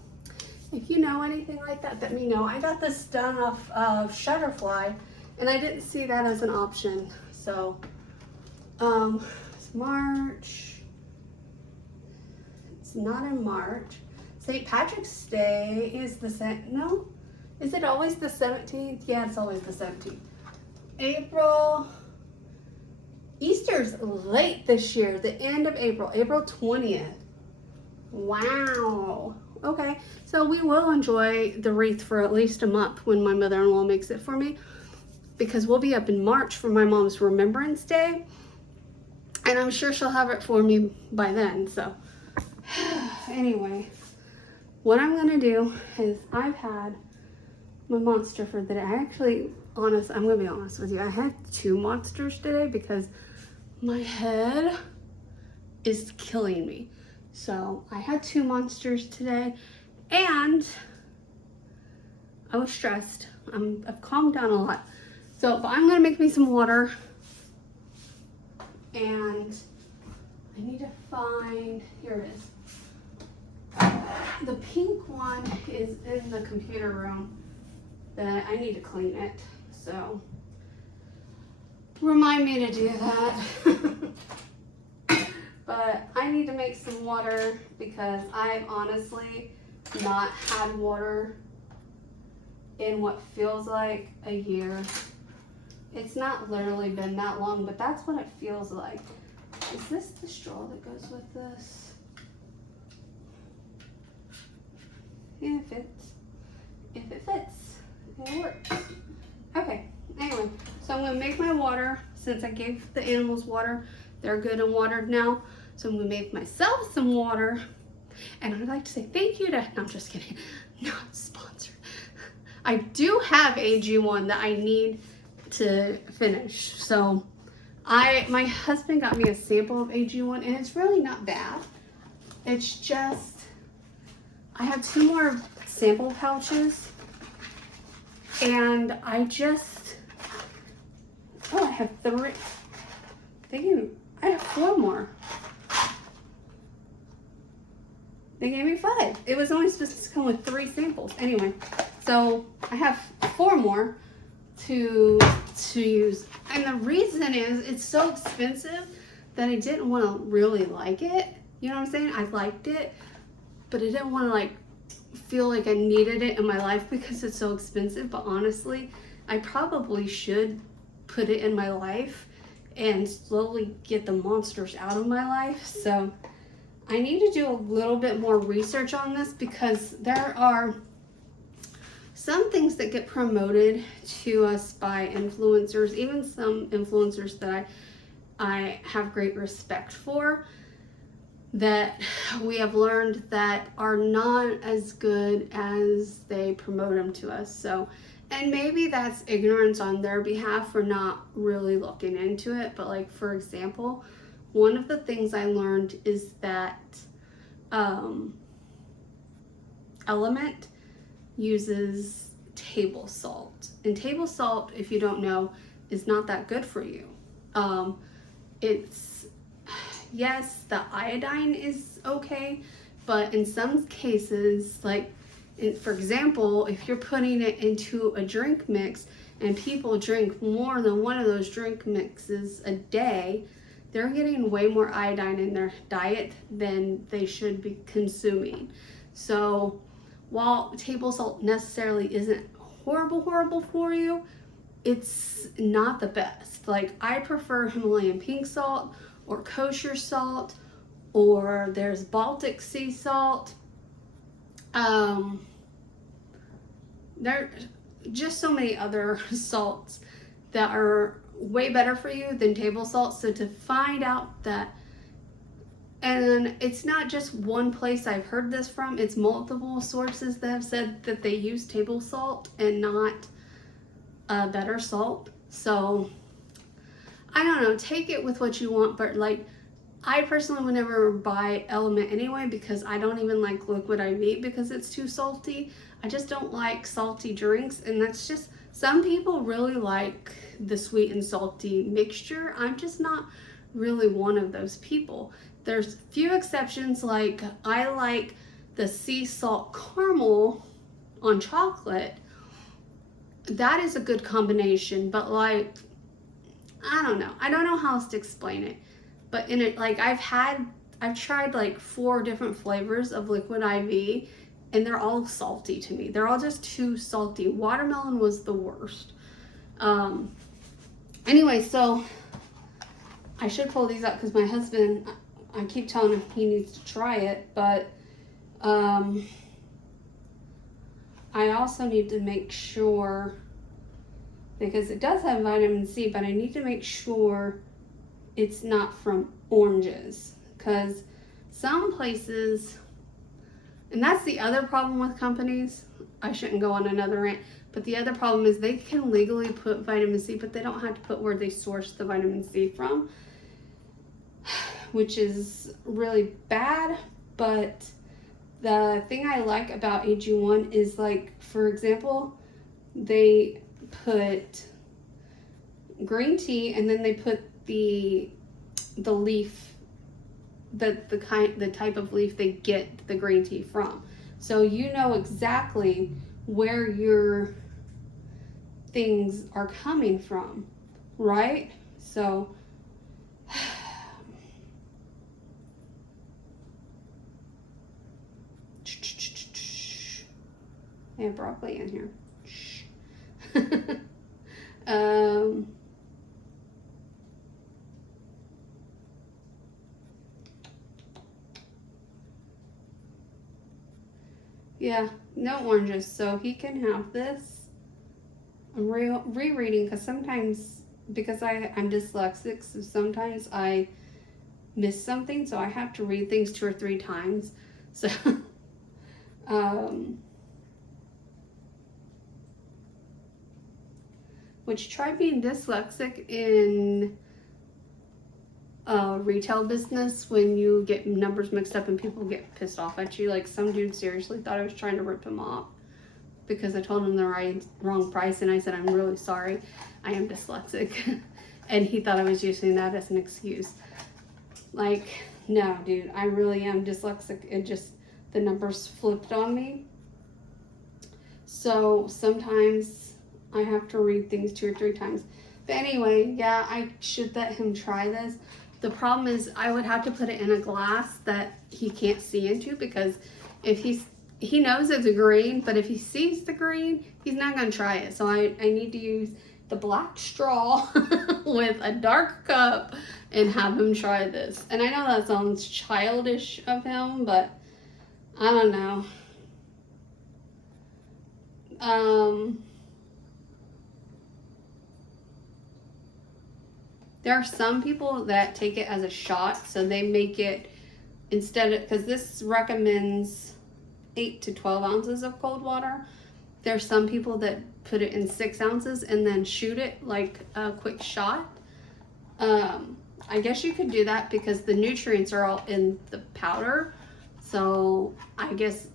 if you know anything like that, let me know. I got this done off of Shutterfly and I didn't see that as an option. So it's March. It's not in March. St. Patrick's Day is no? Is it always the 17th? Yeah, it's always the 17th. April. Easter's late this year, the end of April, April 20th. Wow. Okay, so we will enjoy the wreath for at least a month when my mother-in-law makes it for me, because we'll be up in March for my mom's Remembrance Day. And I'm sure she'll have it for me by then. So anyway, what I'm gonna do is I've had my monster for the day. I'm gonna be honest with you. I had 2 monsters today because my head is killing me. So I had 2 monsters today and I was stressed. I've calmed down a lot. So, but I'm gonna make me some water, and I need to find, here it is. The pink one is in the computer room that I need to clean it. So remind me to do that. But I need to make some water because I've honestly not had water in what feels like a year. It's not literally been that long, but that's what it feels like. Is this the straw that goes with this? Yeah, it fits. If it fits, it works. Okay, anyway, so I'm gonna make my water. Since I gave the animals water, they're good and watered now. So I'm gonna make myself some water. And I'd like to say thank you to, no, I'm just kidding, not sponsored. I do have AG1 that I need to finish. So my husband got me a sample of AG1 and it's really not bad. It's just, I have 2 more sample pouches and I have 3. I have 4 more. They gave me 5. It was only supposed to come with 3 samples. Anyway, so I have 4 more to use. And the reason is it's so expensive that I didn't want to really like it. You know what I'm saying? I liked it, but I didn't want to like feel like I needed it in my life because it's so expensive. But honestly, I probably should put it in my life and slowly get the monsters out of my life. So I need to do a little bit more research on this because there are some things that get promoted to us by influencers, even some influencers that I have great respect for, that we have learned that are not as good as they promote them to us. So, and maybe that's ignorance on their behalf for not really looking into it. But like, for example, one of the things I learned is that Element uses table salt. And table salt, if you don't know, is not that good for you. Yes, the iodine is okay, but in some cases, like, for example, if you're putting it into a drink mix and people drink more than one of those drink mixes a day, they're getting way more iodine in their diet than they should be consuming. So while table salt necessarily isn't horrible for you, it's not the best. Like, I prefer Himalayan pink salt or kosher salt, or there's Baltic sea salt. There are just so many other salts that are way better for you than table salt. So to find out that, and it's not just one place I've heard this from, it's multiple sources that have said that they use table salt and not better salt. So I don't know, take it with what you want, but like, I personally would never buy Element anyway because I don't even like Liquid IV because it's too salty. I just don't like salty drinks, and that's just, some people really like the sweet and salty mixture. I'm just not really one of those people. There's few exceptions, like I like the sea salt caramel on chocolate. That is a good combination, but like, I don't know how else to explain it. But in it, like, I've tried like 4 different flavors of Liquid IV, and they're all salty to me. They're all just too salty. Watermelon was the worst. Anyway, so I should pull these up because my husband, I keep telling him he needs to try it, but I also need to make sure, because it does have vitamin C, but I need to make sure it's not from oranges. Because some places, and that's the other problem with companies. I shouldn't go on another rant, but the other problem is they can legally put vitamin C, but they don't have to put where they source the vitamin C from, which is really bad. But the thing I like about AG1 is, like, for example, they put green tea and then they put the leaf, the type of leaf they get the green tea from. So you know exactly where your things are coming from, right? So I have broccoli in here. Yeah, no oranges, so he can have this. I'm rereading because sometimes, because I'm dyslexic, so sometimes I miss something, so I have to read things 2 or 3 times. So, which, try being dyslexic in a retail business when you get numbers mixed up and people get pissed off at you. Like, some dude seriously thought I was trying to rip him off because I told him the wrong price, and I said, I'm really sorry, I am dyslexic. And he thought I was using that as an excuse. Like, no, dude, I really am dyslexic. It just, the numbers flipped on me. So sometimes I have to read things 2 or 3 times. But anyway, yeah, I should let him try this. The problem is I would have to put it in a glass that he can't see into, because if he knows it's green, but if he sees the green, he's not going to try it. So I need to use the black straw with a dark cup and have him try this. And I know that sounds childish of him, but I don't know. There are some people that take it as a shot, so they make it, instead of, because this recommends 8 to 12 ounces of cold water. There's some people that put it in 6 ounces and then shoot it like a quick shot. I guess you could do that because the nutrients are all in the powder. So I guess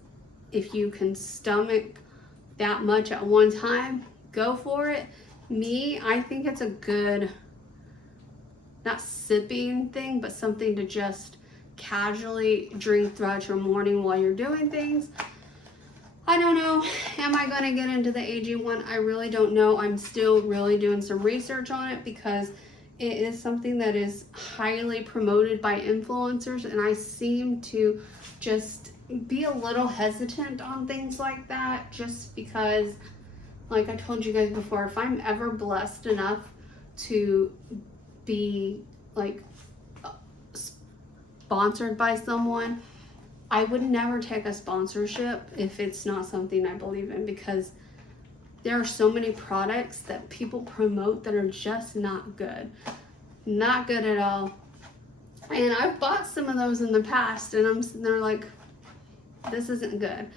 if you can stomach that much at one time, go for it. I think it's a good, not sipping thing, but something to just casually drink throughout your morning while you're doing things. I don't know. Am I going to get into the AG1? I really don't know. I'm still really doing some research on it because it is something that is highly promoted by influencers, and I seem to just be a little hesitant on things like that, just because, like I told you guys before, if I'm ever blessed enough to be like sponsored by someone, I would never take a sponsorship if it's not something I believe in, because there are so many products that people promote that are just not good. Not good at all. And I've bought some of those in the past, and I'm sitting there like, this isn't good.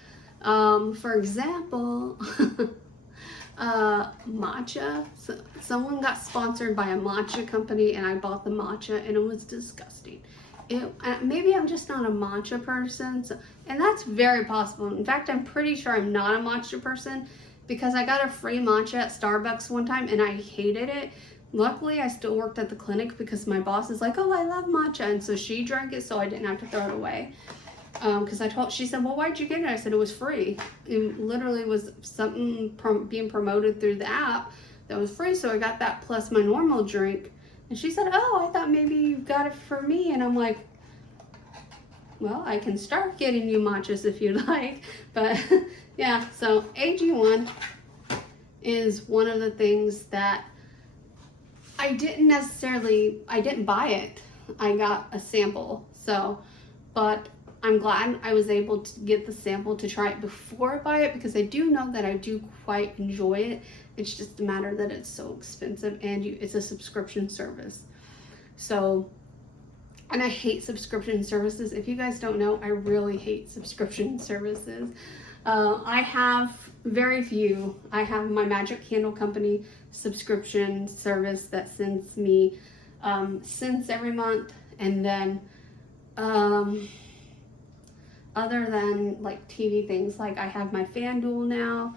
For example, matcha. So someone got sponsored by a matcha company, and I bought the matcha, and it was disgusting. Maybe I'm just not a matcha person, and that's very possible. In fact, I'm pretty sure I'm not a matcha person, because I got a free matcha at Starbucks one time and I hated it. Luckily, I still worked at the clinic because my boss is like, oh, I love matcha, and so she drank it, so I didn't have to throw it away. Because she said, well, why'd you get it? I said, it was free. It literally was something being promoted through the app that was free, so I got that plus my normal drink. And she said, oh, I thought maybe you got it for me. And I'm like, well, I can start getting you matchas if you like. But yeah, so AG1 is one of the things that I didn't buy it. I got a sample. But I'm glad I was able to get the sample to try it before I buy it, because I do know that I do quite enjoy it. It's just a matter that it's so expensive, and it's a subscription service. So, and I hate subscription services. If you guys don't know, I really hate subscription services. I have very few. I have my Magic Candle Company subscription service that sends me scents every month, and then other than like TV things, like I have my FanDuel now,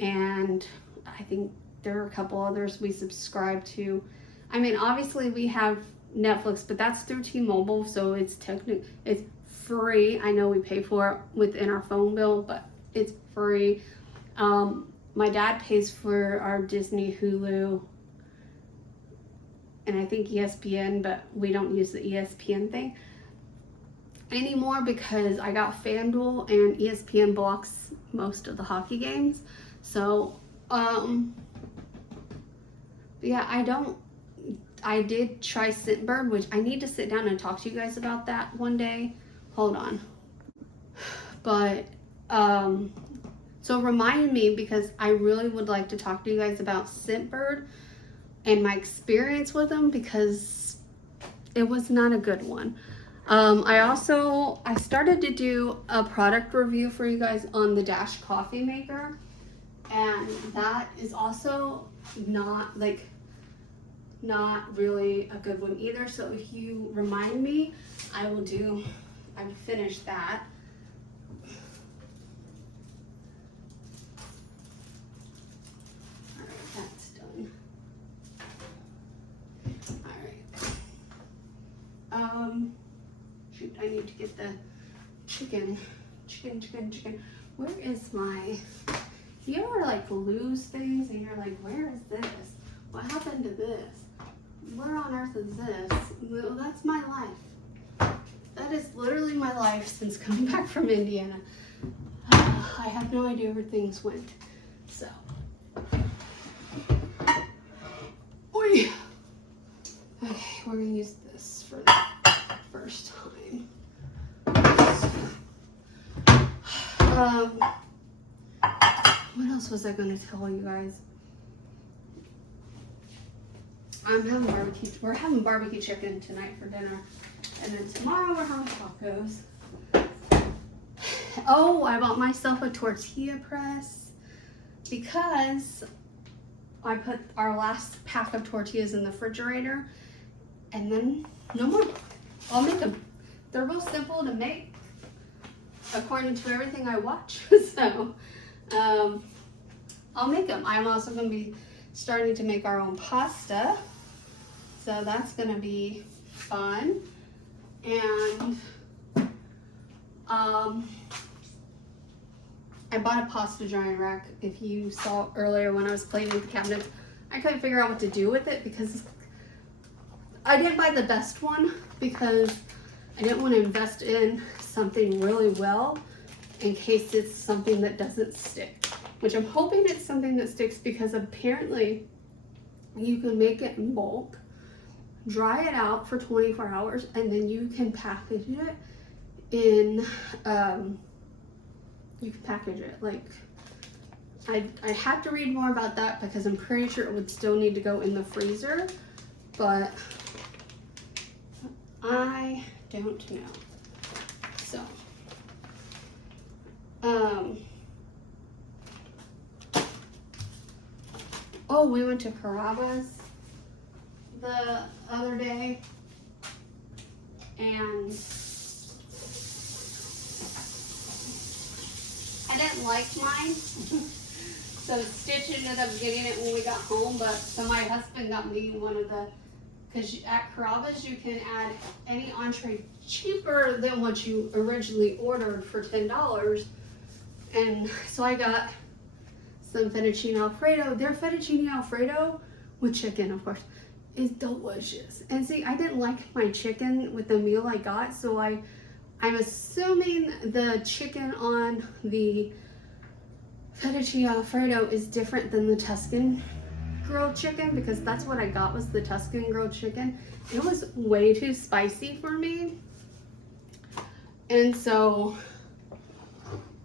and I think there are a couple others we subscribe to. I mean, obviously we have Netflix, but that's through T-Mobile, so it's free. I know we pay for it within our phone bill, but it's free. My dad pays for our Disney, Hulu, and I think ESPN, but we don't use the ESPN thing anymore because I got FanDuel and ESPN blocks most of the hockey games. So, yeah, I did try Scentbird, which I need to sit down and talk to you guys about that one day. Hold on. But, so remind me, because I really would like to talk to you guys about Scentbird and my experience with them, because it was not a good one. I started to do a product review for you guys on the Dash coffee maker, and that is also not really a good one either. So if you remind me, I will finish that. All right, that's done. All right. Shoot, I need to get the chicken. Where is my, you ever like lose things and you're like, where is this? What happened to this? Where on earth is this? Well, that's my life. That is literally my life since coming back from Indiana. I have no idea where things went. So. Oy. Okay, we're gonna use this for the first time. What else was I gonna tell you guys? We're having barbecue chicken tonight for dinner, and then tomorrow we're having tacos. Oh, I bought myself a tortilla press because I put our last pack of tortillas in the refrigerator, and then no more. I'll make them. They're real simple to make, according to everything I watch. So, I'll make them. I'm also going to be starting to make our own pasta. So that's going to be fun. And, I bought a pasta drying rack. If you saw earlier when I was playing with the cabinets, I couldn't figure out what to do with it because I didn't buy the best one because I didn't want to invest in something really well in case it's something that doesn't stick, which I'm hoping it's something that sticks because apparently you can make it in bulk, dry it out for 24 hours, and then you can package it in, you can package it like, I have to read more about that because I'm pretty sure it would still need to go in the freezer, but I don't know. So, oh, we went to Carrabba's the other day, and I didn't like mine. So Stitch ended up getting it when we got home, but so my husband got me one of the, because at Carrabba's you can add any entree cheaper than what you originally ordered for $10. And so I got some fettuccine alfredo. Their fettuccine alfredo with chicken, of course, is delicious. And see, I didn't like my chicken with the meal I got, so I'm assuming the chicken on the fettuccine alfredo is different than the Tuscan grilled chicken, because that's what I got, was the Tuscan grilled chicken. It was way too spicy for me, and so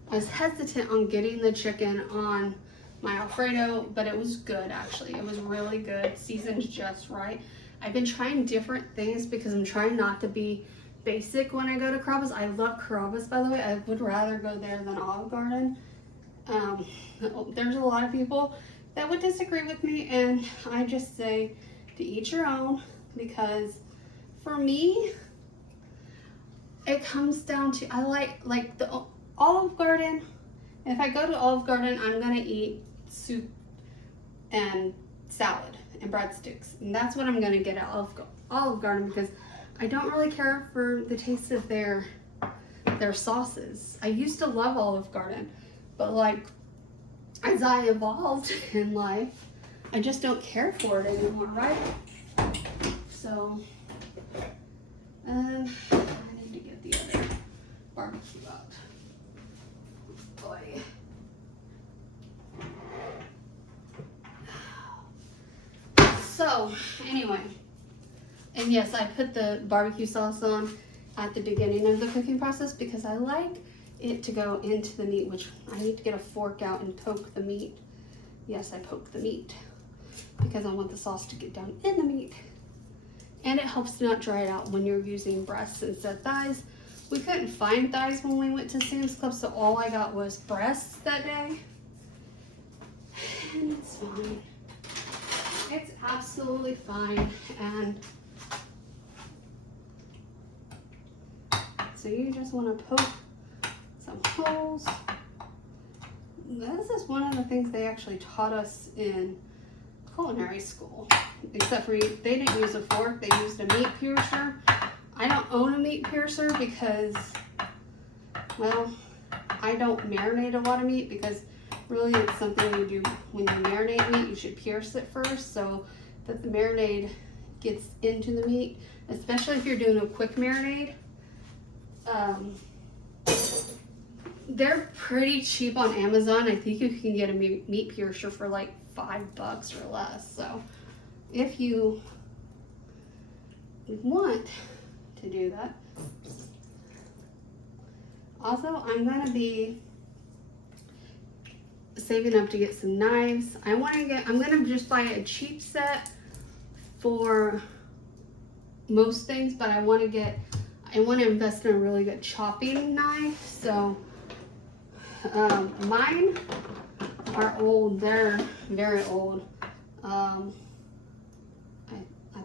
I was hesitant on getting the chicken on my alfredo, but it was good actually. It was really good, seasoned just right. I've been trying different things because I'm trying not to be basic when I go to Carrabba's. I love Carrabba's, by the way. I would rather go there than Olive Garden. There's a lot of people that would disagree with me, and I just say to each your own, because for me, it comes down to, I like the Olive Garden. If I go to Olive Garden, I'm gonna eat soup and salad and breadsticks, and that's what I'm gonna get at Olive Garden, because I don't really care for the taste of their sauces. I used to love Olive Garden, but like as I evolved in life, I just don't care for it anymore, right? So I need to get the other barbecue out. Boy. So anyway, and yes, I put the barbecue sauce on at the beginning of the cooking process because I like it to go into the meat, which I need to get a fork out and poke the meat. Yes, I poke the meat because I want the sauce to get down in the meat. And it helps to not dry it out when you're using breasts instead of thighs. We couldn't find thighs when we went to Sam's Club, so all I got was breasts that day. And it's fine. It's absolutely fine. And so you just want to poke some holes. This is one of the things they actually taught us in culinary school. Except for they didn't use a fork, they used a meat piercer. I don't own a meat piercer because, well, I don't marinate a lot of meat, because really it's something you do when you marinate meat. You should pierce it first so that the marinade gets into the meat, especially if you're doing a quick marinade. They're pretty cheap on Amazon. I think you can get a meat piercer for like $5 or less. So if you want to do that. Also, I'm gonna be saving up to get some knives. I'm gonna just buy a cheap set for most things, but I want to invest in a really good chopping knife. So mine are old. They're very old. I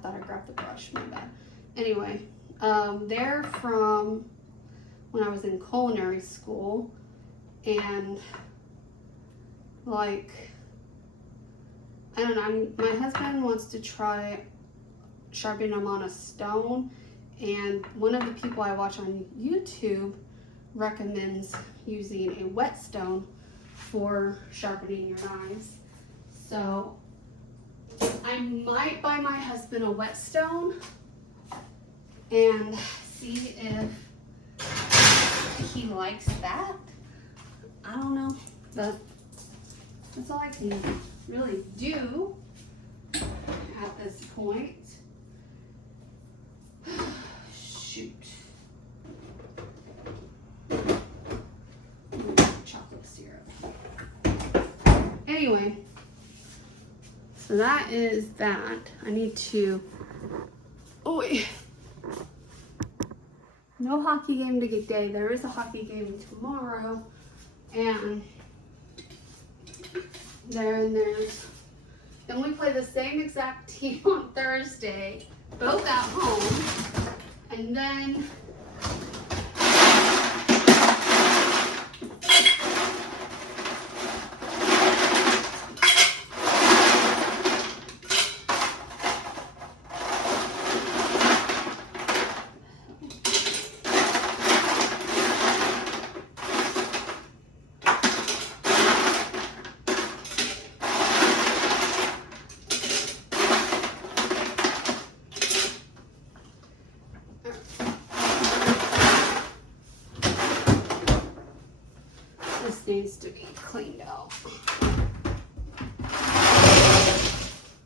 thought I grabbed the brush, my bad. Anyway, they're from when I was in culinary school, and like, I don't know, my husband wants to try sharpening them on a stone, and one of the people I watch on YouTube recommends using a whetstone for sharpening your knives. So I might buy my husband a whetstone and see if he likes that. I don't know, but that's all I can really do at this point. Shoot. Chocolate syrup. Anyway, so that is that. I need to, no hockey game today. There is a hockey game tomorrow, and then we play the same exact team on Thursday, both at home, and then this needs to be cleaned out.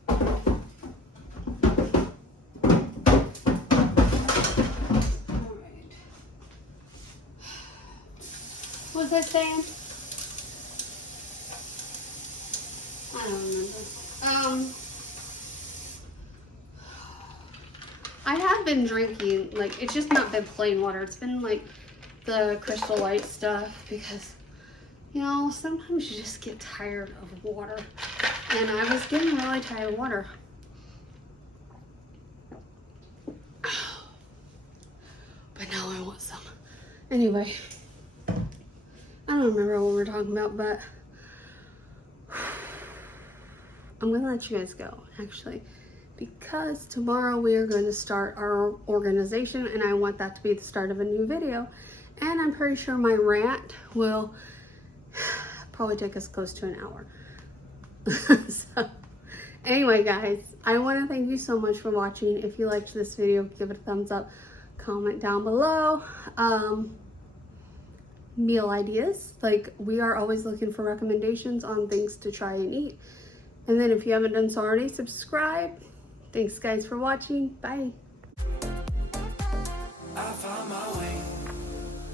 Alright. What was I saying? I don't remember. I have been drinking, like, it's just not been plain water. It's been like the Crystal Light stuff because, you know, sometimes you just get tired of water. And I was getting really tired of water. But now I want some. Anyway, I don't remember what we were talking about, but I'm gonna let you guys go, actually, because tomorrow we are going to start our organization, and I want that to be the start of a new video. And I'm pretty sure my rant will probably take us close to an hour. So anyway, guys, I want to thank you so much for watching. If you liked this video, give it a thumbs up, comment down below. Meal ideas, like, we are always looking for recommendations on things to try and eat. And then if you haven't done so already, subscribe. Thanks guys for watching. Bye. I found my way,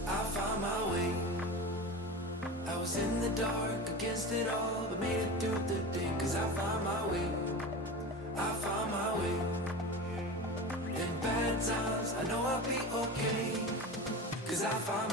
I found my way. I was in the dark against it all, but made it through the day. Cause I found my way, I found my way. In bad times, I know I'll be okay. Cause I found my way.